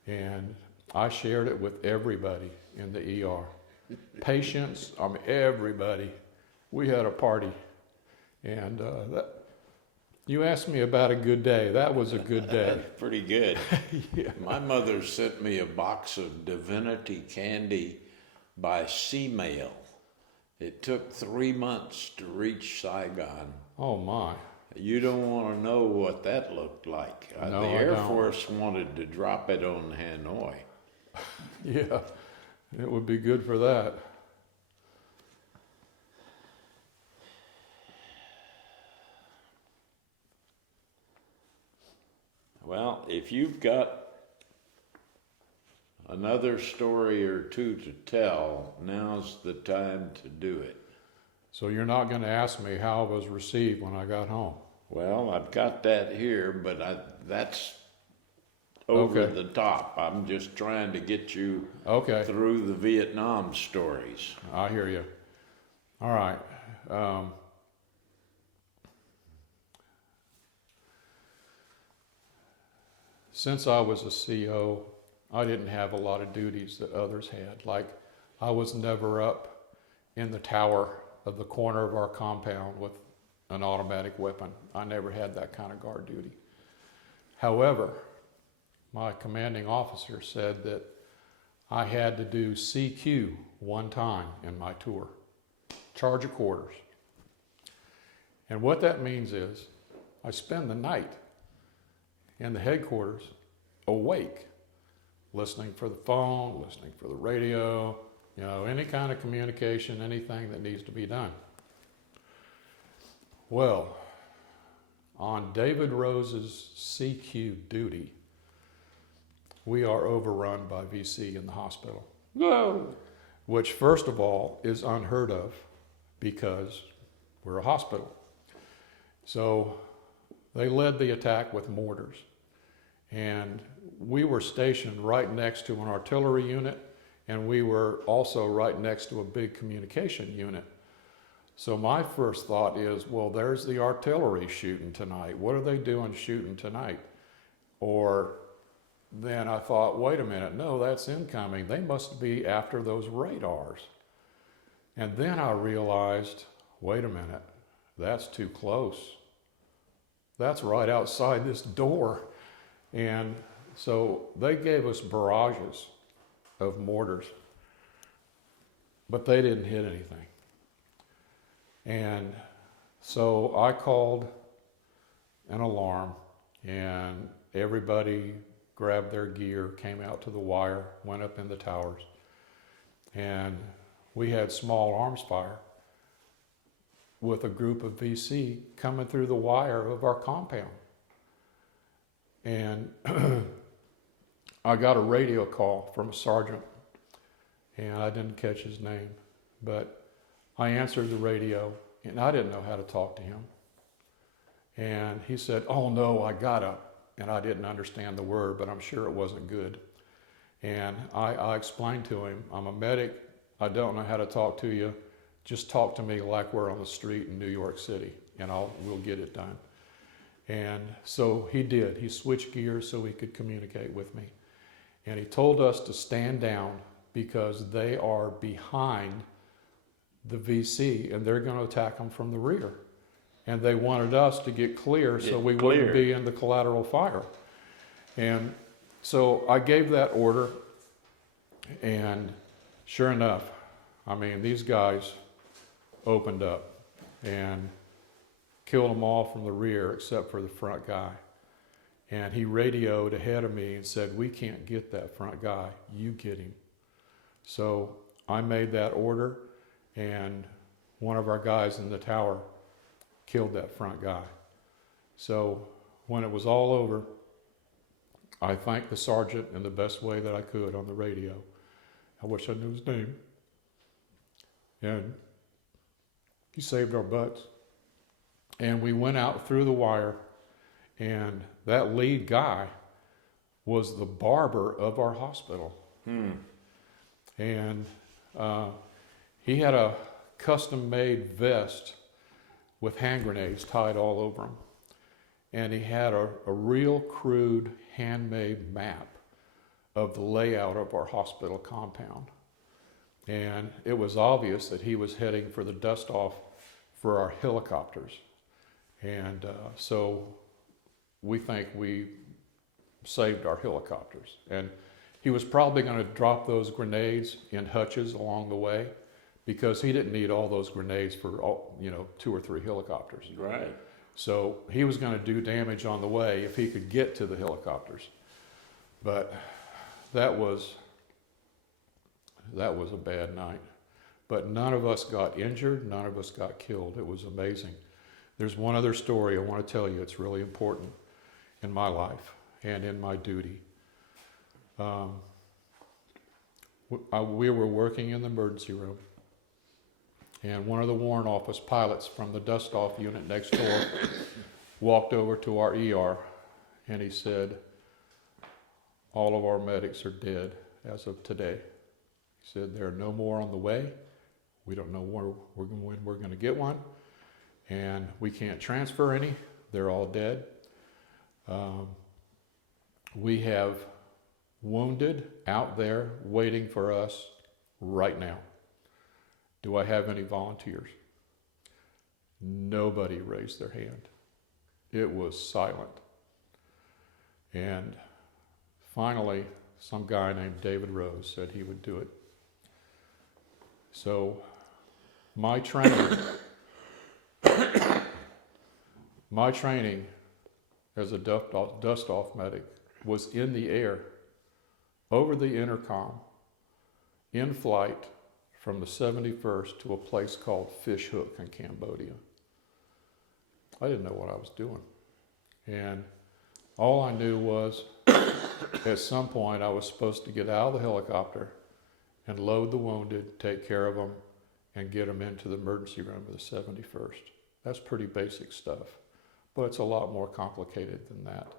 And I shared it with everybody in the ER. Patients, I mean, everybody. We had a party. And you asked me about a good day. That was a good day. Pretty good. Yeah. My mother sent me a box of Divinity candy by sea mail. It took 3 months to reach Saigon. Oh my. You don't want to know what that looked like. No, the I Air don't. Force wanted to drop it on Hanoi. Yeah, it would be good for that. Well, if you've got another story or two to tell, now's the time to do it. So you're not going to ask me how I was received when I got home? Well, I've got that here, but that's over Okay. the top. I'm just trying to get you Okay, through the Vietnam stories. I hear you. All right. Since I was a CO, I didn't have a lot of duties that others had. Like, I was never up in the tower of the corner of our compound with an automatic weapon. I never had that kind of guard duty. However, my commanding officer said that I had to do CQ one time in my tour, charge of quarters. And what that means is I spend the night in the headquarters awake, listening for the phone, listening for the radio, you know, any kind of communication, anything that needs to be done. Well, on David Rose's CQ duty, we are overrun by VC in the hospital. Whoa! Which, first of all, is unheard of because we're a hospital. So they led the attack with mortars. And we were stationed right next to an artillery unit, and we were also right next to a big communication unit. So my first thought is, well, there's the artillery shooting tonight. What are they doing shooting tonight? Or then I thought, wait a minute, no, that's incoming. They must be after those radars. And then I realized, wait a minute, that's too close. That's right outside this door. And so they gave us barrages of mortars, but they didn't hit anything. And so I called an alarm, and everybody grabbed their gear, came out to the wire, went up in the towers, and we had small arms fire with a group of VC coming through the wire of our compound. And I got a radio call from a sergeant, and I didn't catch his name, but I answered the radio, and I didn't know how to talk to him. And he said, oh no, I gotta, and I didn't understand the word, but I'm sure it wasn't good. And I explained to him, I'm a medic, I don't know how to talk to you, just talk to me like we're on the street in New York City, and we'll get it done. And so he did. He switched gears so he could communicate with me. And he told us to stand down because they are behind the VC, and they're going to attack them from the rear. And they wanted us to get clear so we wouldn't be in the collateral fire. And so I gave that order, and sure enough, I mean, these guys opened up and killed them all from the rear except for the front guy. And he radioed ahead of me and said, "We can't get that front guy, you get him." So I made that order, and one of our guys in the tower killed that front guy. So when it was all over, I thanked the sergeant in the best way that I could on the radio. I wish I knew his name. And he saved our butts. And we went out through the wire, and that lead guy was the barber of our hospital. And he had a custom-made vest with hand grenades tied all over him. And he had a real crude handmade map of the layout of our hospital compound. And it was obvious that he was heading for the dust-off for our helicopters. And so we think we saved our helicopters. And he was probably going to drop those grenades in hutches along the way, because he didn't need all those grenades for 2 or 3 helicopters. Right. So he was going to do damage on the way if he could get to the helicopters. But that was a bad night. But none of us got injured, none of us got killed. It was amazing. There's one other story I want to tell you. It's really important in my life and in my duty. We were working in the emergency room, and one of the Warrant Office pilots from the dust-off unit next door walked over to our ER, and he said, "All of our medics are dead as of today." He said, "There are no more on the way. We don't know when we're going to get one, and we can't transfer any. They're all dead. We have wounded out there waiting for us right now. Do I have any volunteers?" Nobody raised their hand. It was silent. And finally, some guy named David Rose said he would do it. So my training as a dust-off medic was in the air, over the intercom, in flight from the 71st to a place called Fish Hook in Cambodia. I didn't know what I was doing. And all I knew was at some point I was supposed to get out of the helicopter and load the wounded, take care of them, and get them into the emergency room of the 71st. That's pretty basic stuff, but it's a lot more complicated than that.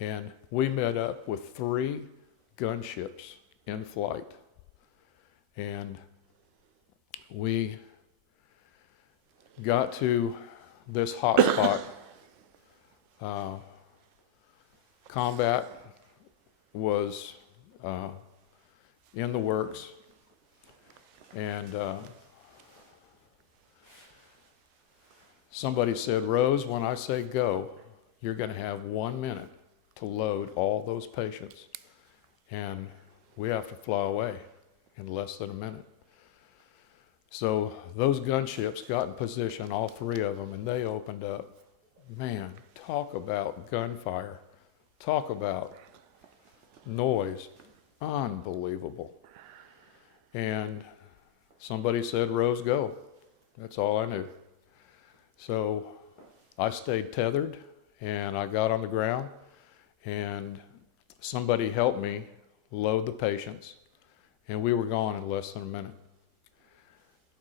And we met up with 3 gunships in flight, and we got to this hot spot. Combat was in the works, and somebody said, "Rose, when I say go, you're going to have 1 minute to load all those patients, and we have to fly away in less than a minute." So those gunships got in position, all 3 of them, and they opened up. Man, talk about gunfire. Talk about noise. Unbelievable. And somebody said, "Rose, go." That's all I knew. So I stayed tethered, and I got on the ground, and somebody helped me load the patients, and we were gone in less than a minute.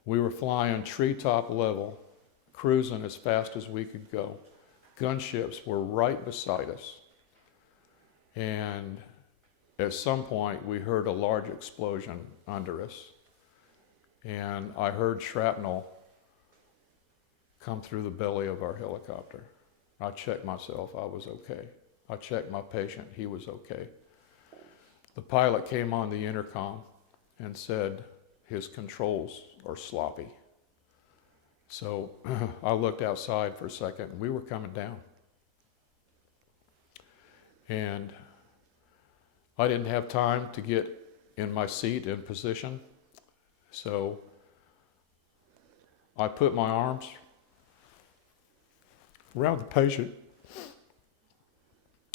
We were flying treetop level, cruising as fast as we could go. Gunships were right beside us. And at some point, we heard a large explosion under us. And I heard shrapnel come through the belly of our helicopter. I checked myself, I was okay. I checked my patient, he was okay. The pilot came on the intercom and said his controls are sloppy. So I looked outside for a second, and we were coming down. And I didn't have time to get in my seat in position, so I put my arms around the patient,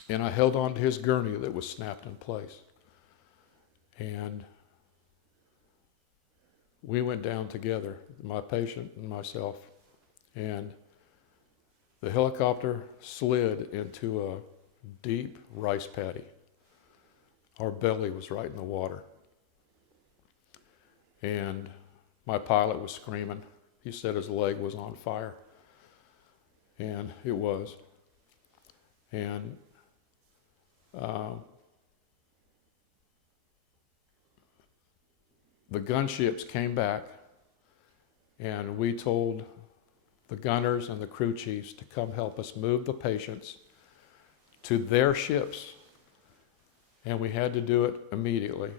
and I held on to his gurney that was snapped in place. And we went down together, my patient and myself, and the helicopter slid into a deep rice paddy. Our belly was right in the water. And my pilot was screaming. He said his leg was on fire. And it was. And the gunships came back, and we told the gunners and the crew chiefs to come help us move the patients to their ships. And we had to do it immediately.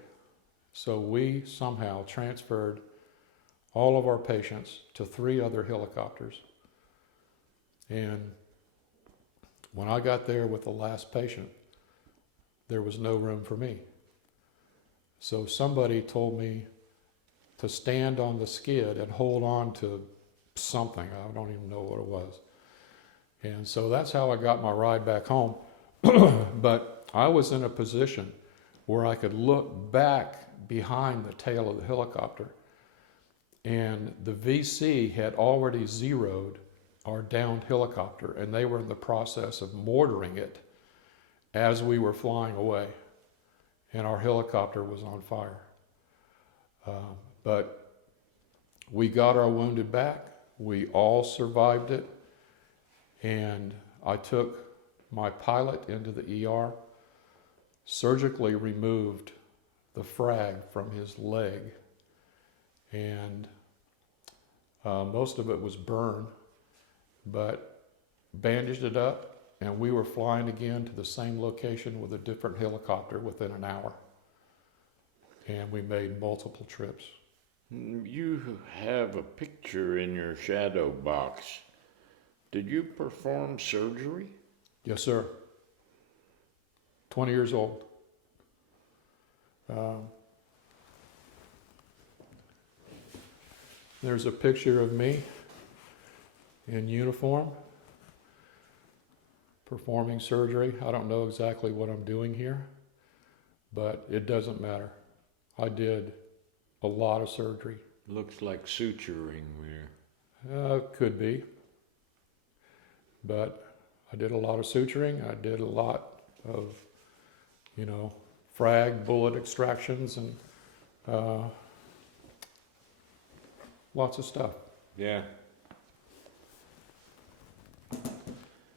So we somehow transferred all of our patients to 3 other helicopters. And when I got there with the last patient, there was no room for me. So somebody told me to stand on the skid and hold on to something. I don't even know what it was. And so that's how I got my ride back home. But I was in a position where I could look back behind the tail of the helicopter, and the VC had already zeroed our downed helicopter, and they were in the process of mortaring it as we were flying away, and our helicopter was on fire. But we got our wounded back. We all survived it, and I took my pilot into the ER, surgically removed the frag from his leg, and most of it was burn, but bandaged it up, and we were flying again to the same location with a different helicopter within an hour. And we made multiple trips. You have a picture in your shadow box. Did you perform surgery? Yes, sir. 20 years old. There's a picture of me in uniform performing surgery. I don't know exactly what I'm doing here, but it doesn't matter. I did a lot of surgery. Looks like suturing there. Could be. But I did a lot of suturing. I did a lot of, frag, bullet extractions, and lots of stuff. Yeah.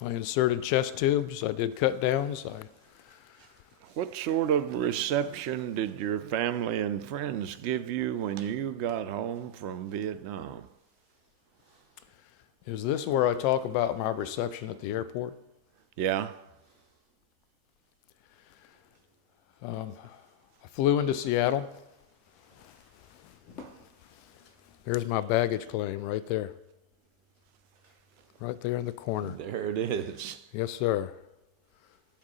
I inserted chest tubes. I did cut downs. What sort of reception did your family and friends give you when you got home from Vietnam? Is this where I talk about my reception at the airport? Yeah. I flew into Seattle. There's my baggage claim right there. Right there in the corner. There it is. Yes, sir.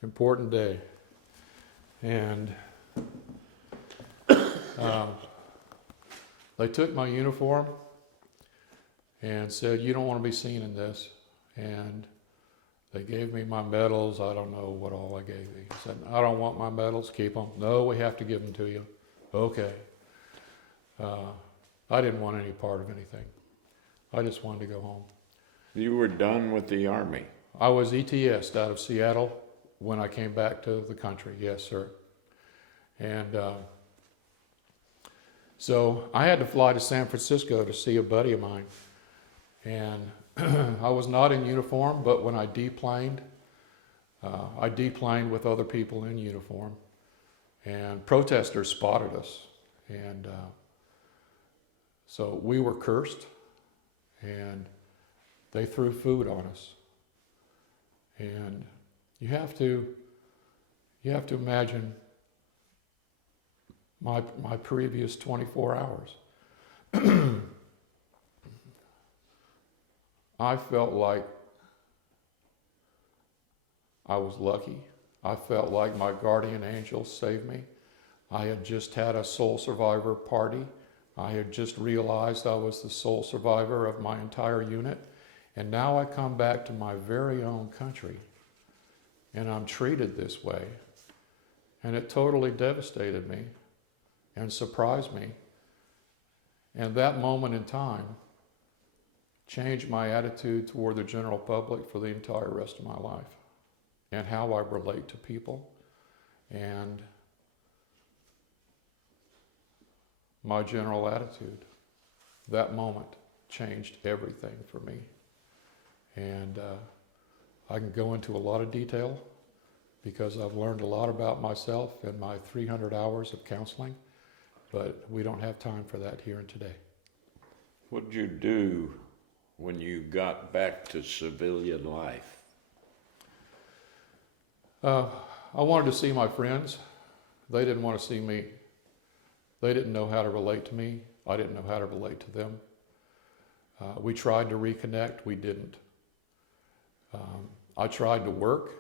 Important day. And they took my uniform and said, "You don't want to be seen in this." And they gave me my medals. I don't know what all I gave me. I said, "I don't want my medals. Keep them." "No, we have to give them to you." "Okay." I didn't want any part of anything. I just wanted to go home. You were done with the Army? I was ETS'd out of Seattle when I came back to the country. Yes, sir. And so I had to fly to San Francisco to see a buddy of mine. And I was not in uniform, but when I deplaned with other people in uniform. And protesters spotted us. And so we were cursed, and they threw food on us. And you have to imagine my previous 24 hours. I felt like I was lucky. I felt like my guardian angel saved me. I had just had a soul survivor party. I had just realized I was the sole survivor of my entire unit. And now I come back to my very own country and I'm treated this way. And it totally devastated me and surprised me. And that moment in time changed my attitude toward the general public for the entire rest of my life and how I relate to people. And my general attitude, that moment changed everything for me. And I can go into a lot of detail because I've learned a lot about myself in my 300 hours of counseling, but we don't have time for that here and today. What did you do when you got back to civilian life? I wanted to see my friends. They didn't want to see me. They didn't know how to relate to me. I didn't know how to relate to them. We tried to reconnect. We didn't. I tried to work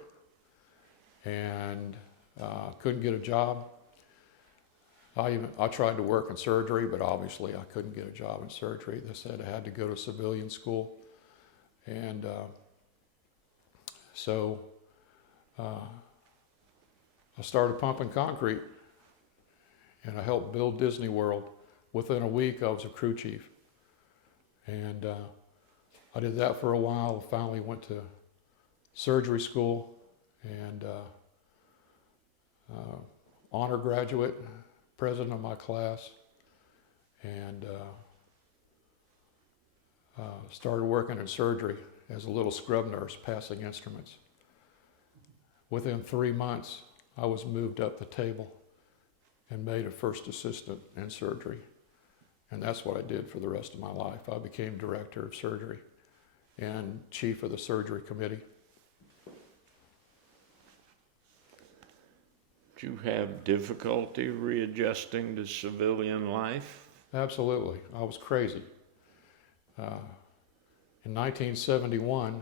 and couldn't get a job. I tried to work in surgery, but obviously I couldn't get a job in surgery. They said I had to go to civilian school. And so I started pumping concrete and I helped build Disney World. Within a week, I was a crew chief. And I did that for a while. I finally went to surgery school and honor graduate, president of my class, and started working in surgery as a little scrub nurse passing instruments. Within 3 months, I was moved up the table and made a first assistant in surgery. And that's what I did for the rest of my life. I became director of surgery and chief of the surgery committee. Did you have difficulty readjusting to civilian life? Absolutely. I was crazy. In 1971,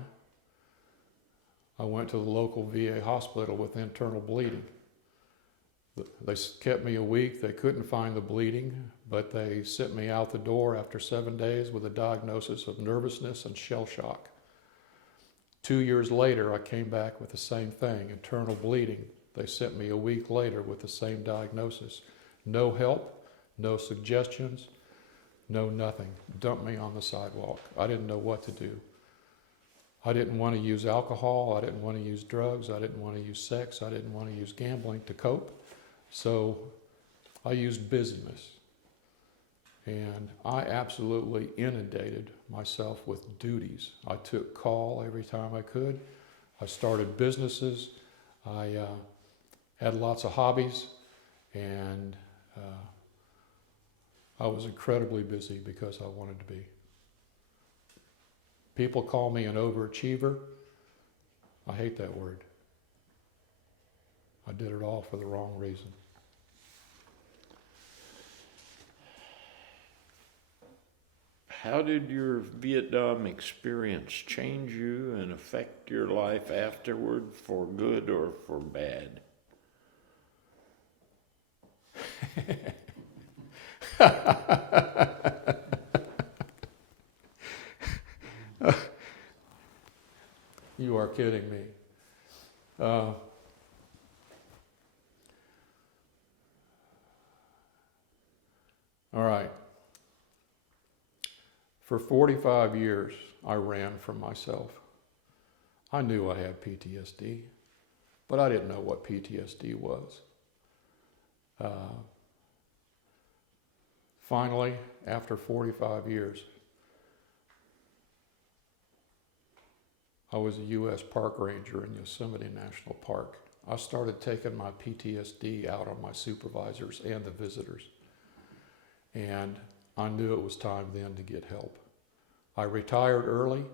I went to the local VA hospital with internal bleeding. They kept me a week. They couldn't find the bleeding, but they sent me out the door after 7 days with a diagnosis of nervousness and shell shock. 2 years later, I came back with the same thing, internal bleeding. They sent me a week later with the same diagnosis. No help, no suggestions, no nothing. Dumped me on the sidewalk. I didn't know what to do. I didn't want to use alcohol. I didn't want to use drugs. I didn't want to use sex. I didn't want to use gambling to cope. So I used busyness. And I absolutely inundated myself with duties. I took call every time I could. I started businesses. I had lots of hobbies. And I was incredibly busy because I wanted to be. People call me an overachiever. I hate that word. I did it all for the wrong reason. How did your Vietnam experience change you and affect your life afterward for good or for bad? You are kidding me. All right. For 45 years, I ran from myself. I knew I had PTSD, but I didn't know what PTSD was. Finally, after 45 years, I was a U.S. park ranger in Yosemite National Park. I started taking my PTSD out on my supervisors and the visitors. And I knew it was time then to get help. I retired early.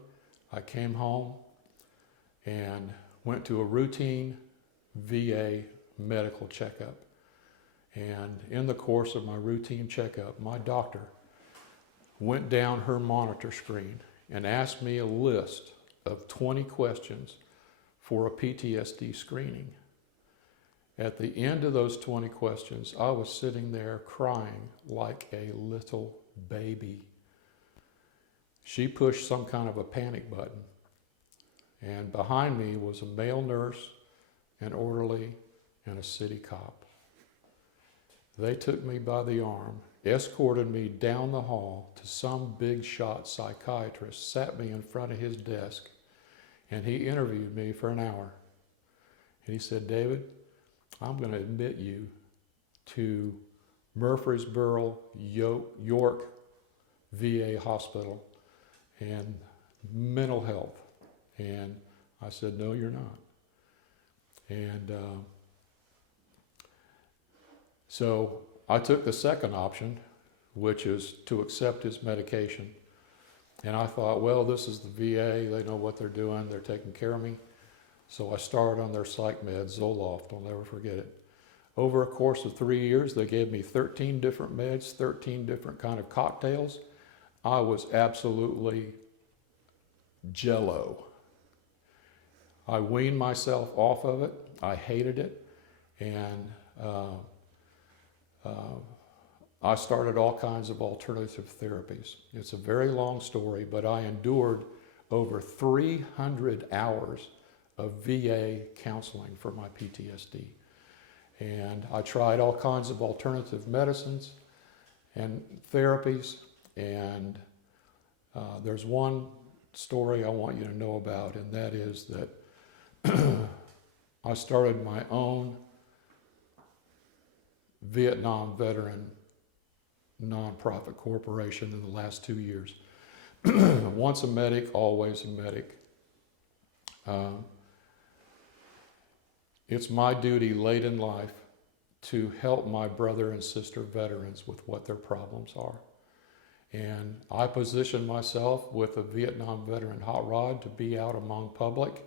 I came home and went to a routine VA medical checkup. And in the course of my routine checkup, my doctor went down her monitor screen and asked me a list of 20 questions for a PTSD screening. At the end of those 20 questions, I was sitting there crying like a little baby. She pushed some kind of a panic button, and behind me was a male nurse, an orderly, and a city cop. They took me by the arm, escorted me down the hall to some big shot psychiatrist, sat me in front of his desk, and he interviewed me for an hour. And he said, "David, I'm going to admit you to Murfreesboro, York VA Hospital and mental health." And I said, "No, you're not." And so I took the second option, which is to accept his medication. And I thought, well, this is the VA. They know what they're doing. They're taking care of me. So I started on their psych meds, Zoloft. I'll never forget it. Over a course of 3 years, they gave me 13 different meds, 13 different kind of cocktails. I was absolutely jello. I weaned myself off of it. I hated it. And I started all kinds of alternative therapies. It's a very long story, but I endured over 300 hours of VA counseling for my PTSD. And I tried all kinds of alternative medicines and therapies. And there's one story I want you to know about, and that is that I started my own Vietnam veteran nonprofit corporation in the last 2 years. Once a medic, always a medic. It's my duty late in life to help my brother and sister veterans with what their problems are. And I position myself with a Vietnam veteran hot rod to be out among public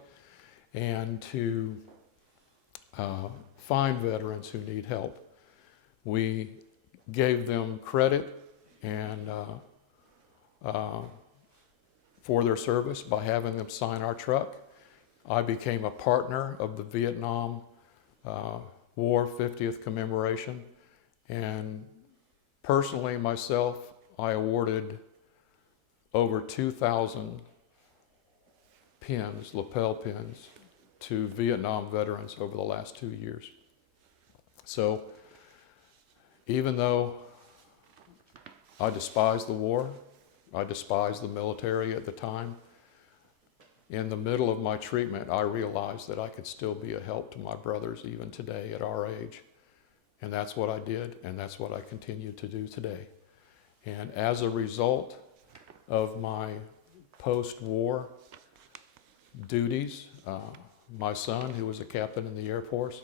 and to find veterans who need help. We gave them credit and for their service by having them sign our truck. I became a partner of the Vietnam War 50th commemoration, and personally myself, I awarded over 2,000 pins, lapel pins, to Vietnam veterans over the last 2 years. So even though I despised the war, I despised the military at the time, in the middle of my treatment, I realized that I could still be a help to my brothers even today at our age. And that's what I did, and that's what I continue to do today. And as a result of my post-war duties, my son, who was a captain in the Air Force,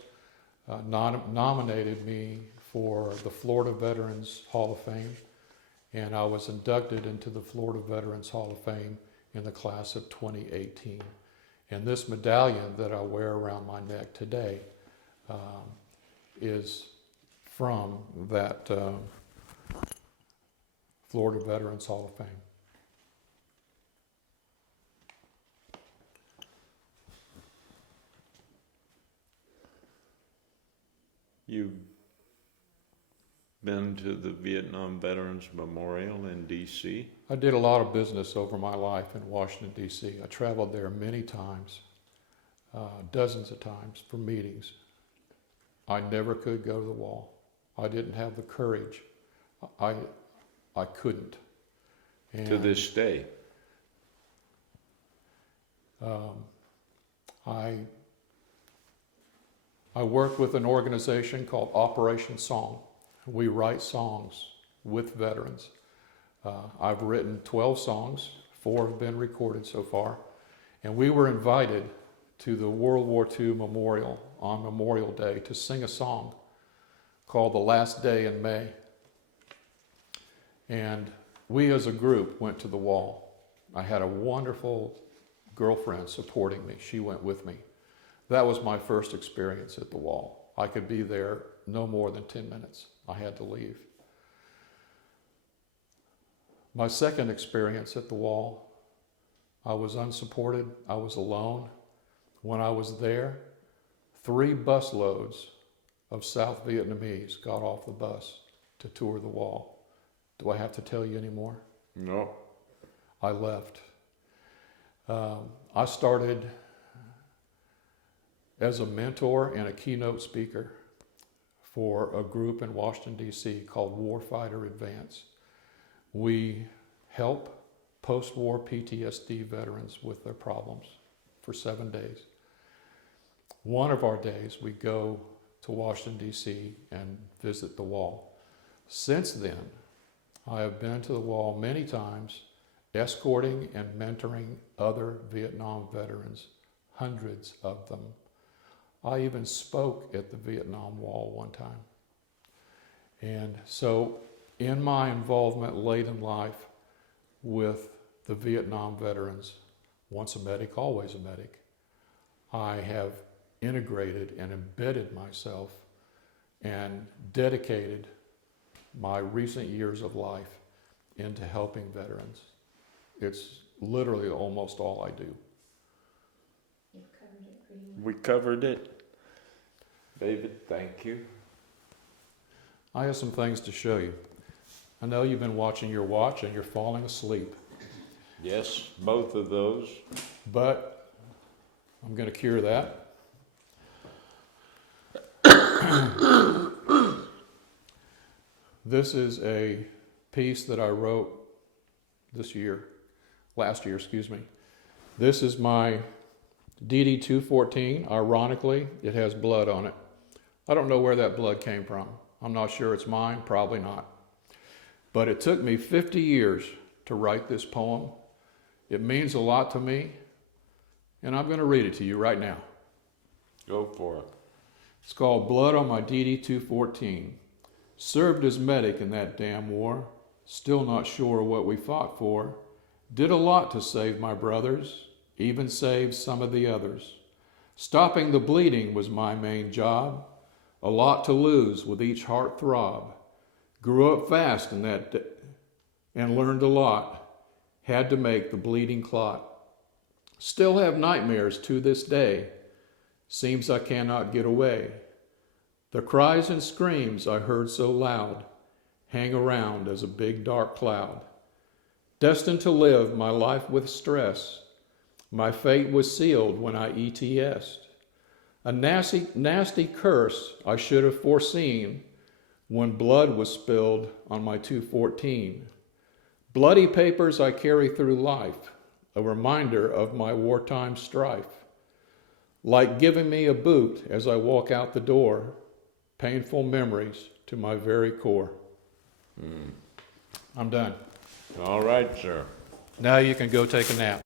nominated me for the Florida Veterans Hall of Fame, and I was inducted into the Florida Veterans Hall of Fame in the class of 2018. And this medallion that I wear around my neck today is from that Florida Veterans Hall of Fame. You've been to the Vietnam Veterans Memorial in D.C.? I did a lot of business over my life in Washington, D.C. I traveled there many times, dozens of times for meetings. I never could go to the wall. I didn't have the courage. I couldn't. And, to this day? I work with an organization called Operation Song. We write songs with veterans. I've written 12 songs, 4 have been recorded so far, and we were invited to the World War II Memorial on Memorial Day to sing a song called The Last Day in May. And we as a group went to the wall. I had a wonderful girlfriend supporting me. She went with me. That was my first experience at the wall. I could be there no more than 10 minutes. I had to leave. My second experience at the wall I was unsupported. I was alone. When I was there, 3 busloads of South Vietnamese got off the bus to tour the wall. Do I have to tell you any more? No. I left. I started as a mentor and a keynote speaker for a group in Washington, D.C. called Warfighter Advance. We help post-war PTSD veterans with their problems for 7 days. One of our days, we go to Washington, D.C. and visit the wall. Since then, I have been to the wall many times, escorting and mentoring other Vietnam veterans, hundreds of them. I even spoke at the Vietnam Wall one time. And so in my involvement late in life with the Vietnam veterans, once a medic, always a medic, I have integrated and embedded myself and dedicated my recent years of life into helping veterans. It's literally almost all I do. You've covered it pretty well. We covered it. David, thank you. I have some things to show you. I know you've been watching your watch and you're falling asleep, Yes, both of those. but I'm going to cure that. This is a piece that I wrote last year, excuse me. This is my DD-214. Ironically, it has blood on it. I don't know where that blood came from. I'm not sure it's mine, probably not. But it took me 50 years to write this poem. It means a lot to me, and I'm going to read it to you right now. Go for it. It's called Blood on My DD-214. Served as medic in that damn war. Still not sure what we fought for. Did a lot to save my brothers, even saved some of the others. Stopping the bleeding was my main job. A lot to lose with each heart throb. Grew up fast in that and learned a lot. Had to make the bleeding clot. Still have nightmares to this day. Seems I cannot get away. The cries and screams I heard so loud hang around as a big dark cloud. Destined to live my life with stress, my fate was sealed when I ETS'd. A nasty curse I should have foreseen when blood was spilled on my 214. Bloody papers I carry through life, a reminder of my wartime strife. Like giving me a boot as I walk out the door, painful memories to my very core. I'm done. All right, sir. Now you can go take a nap.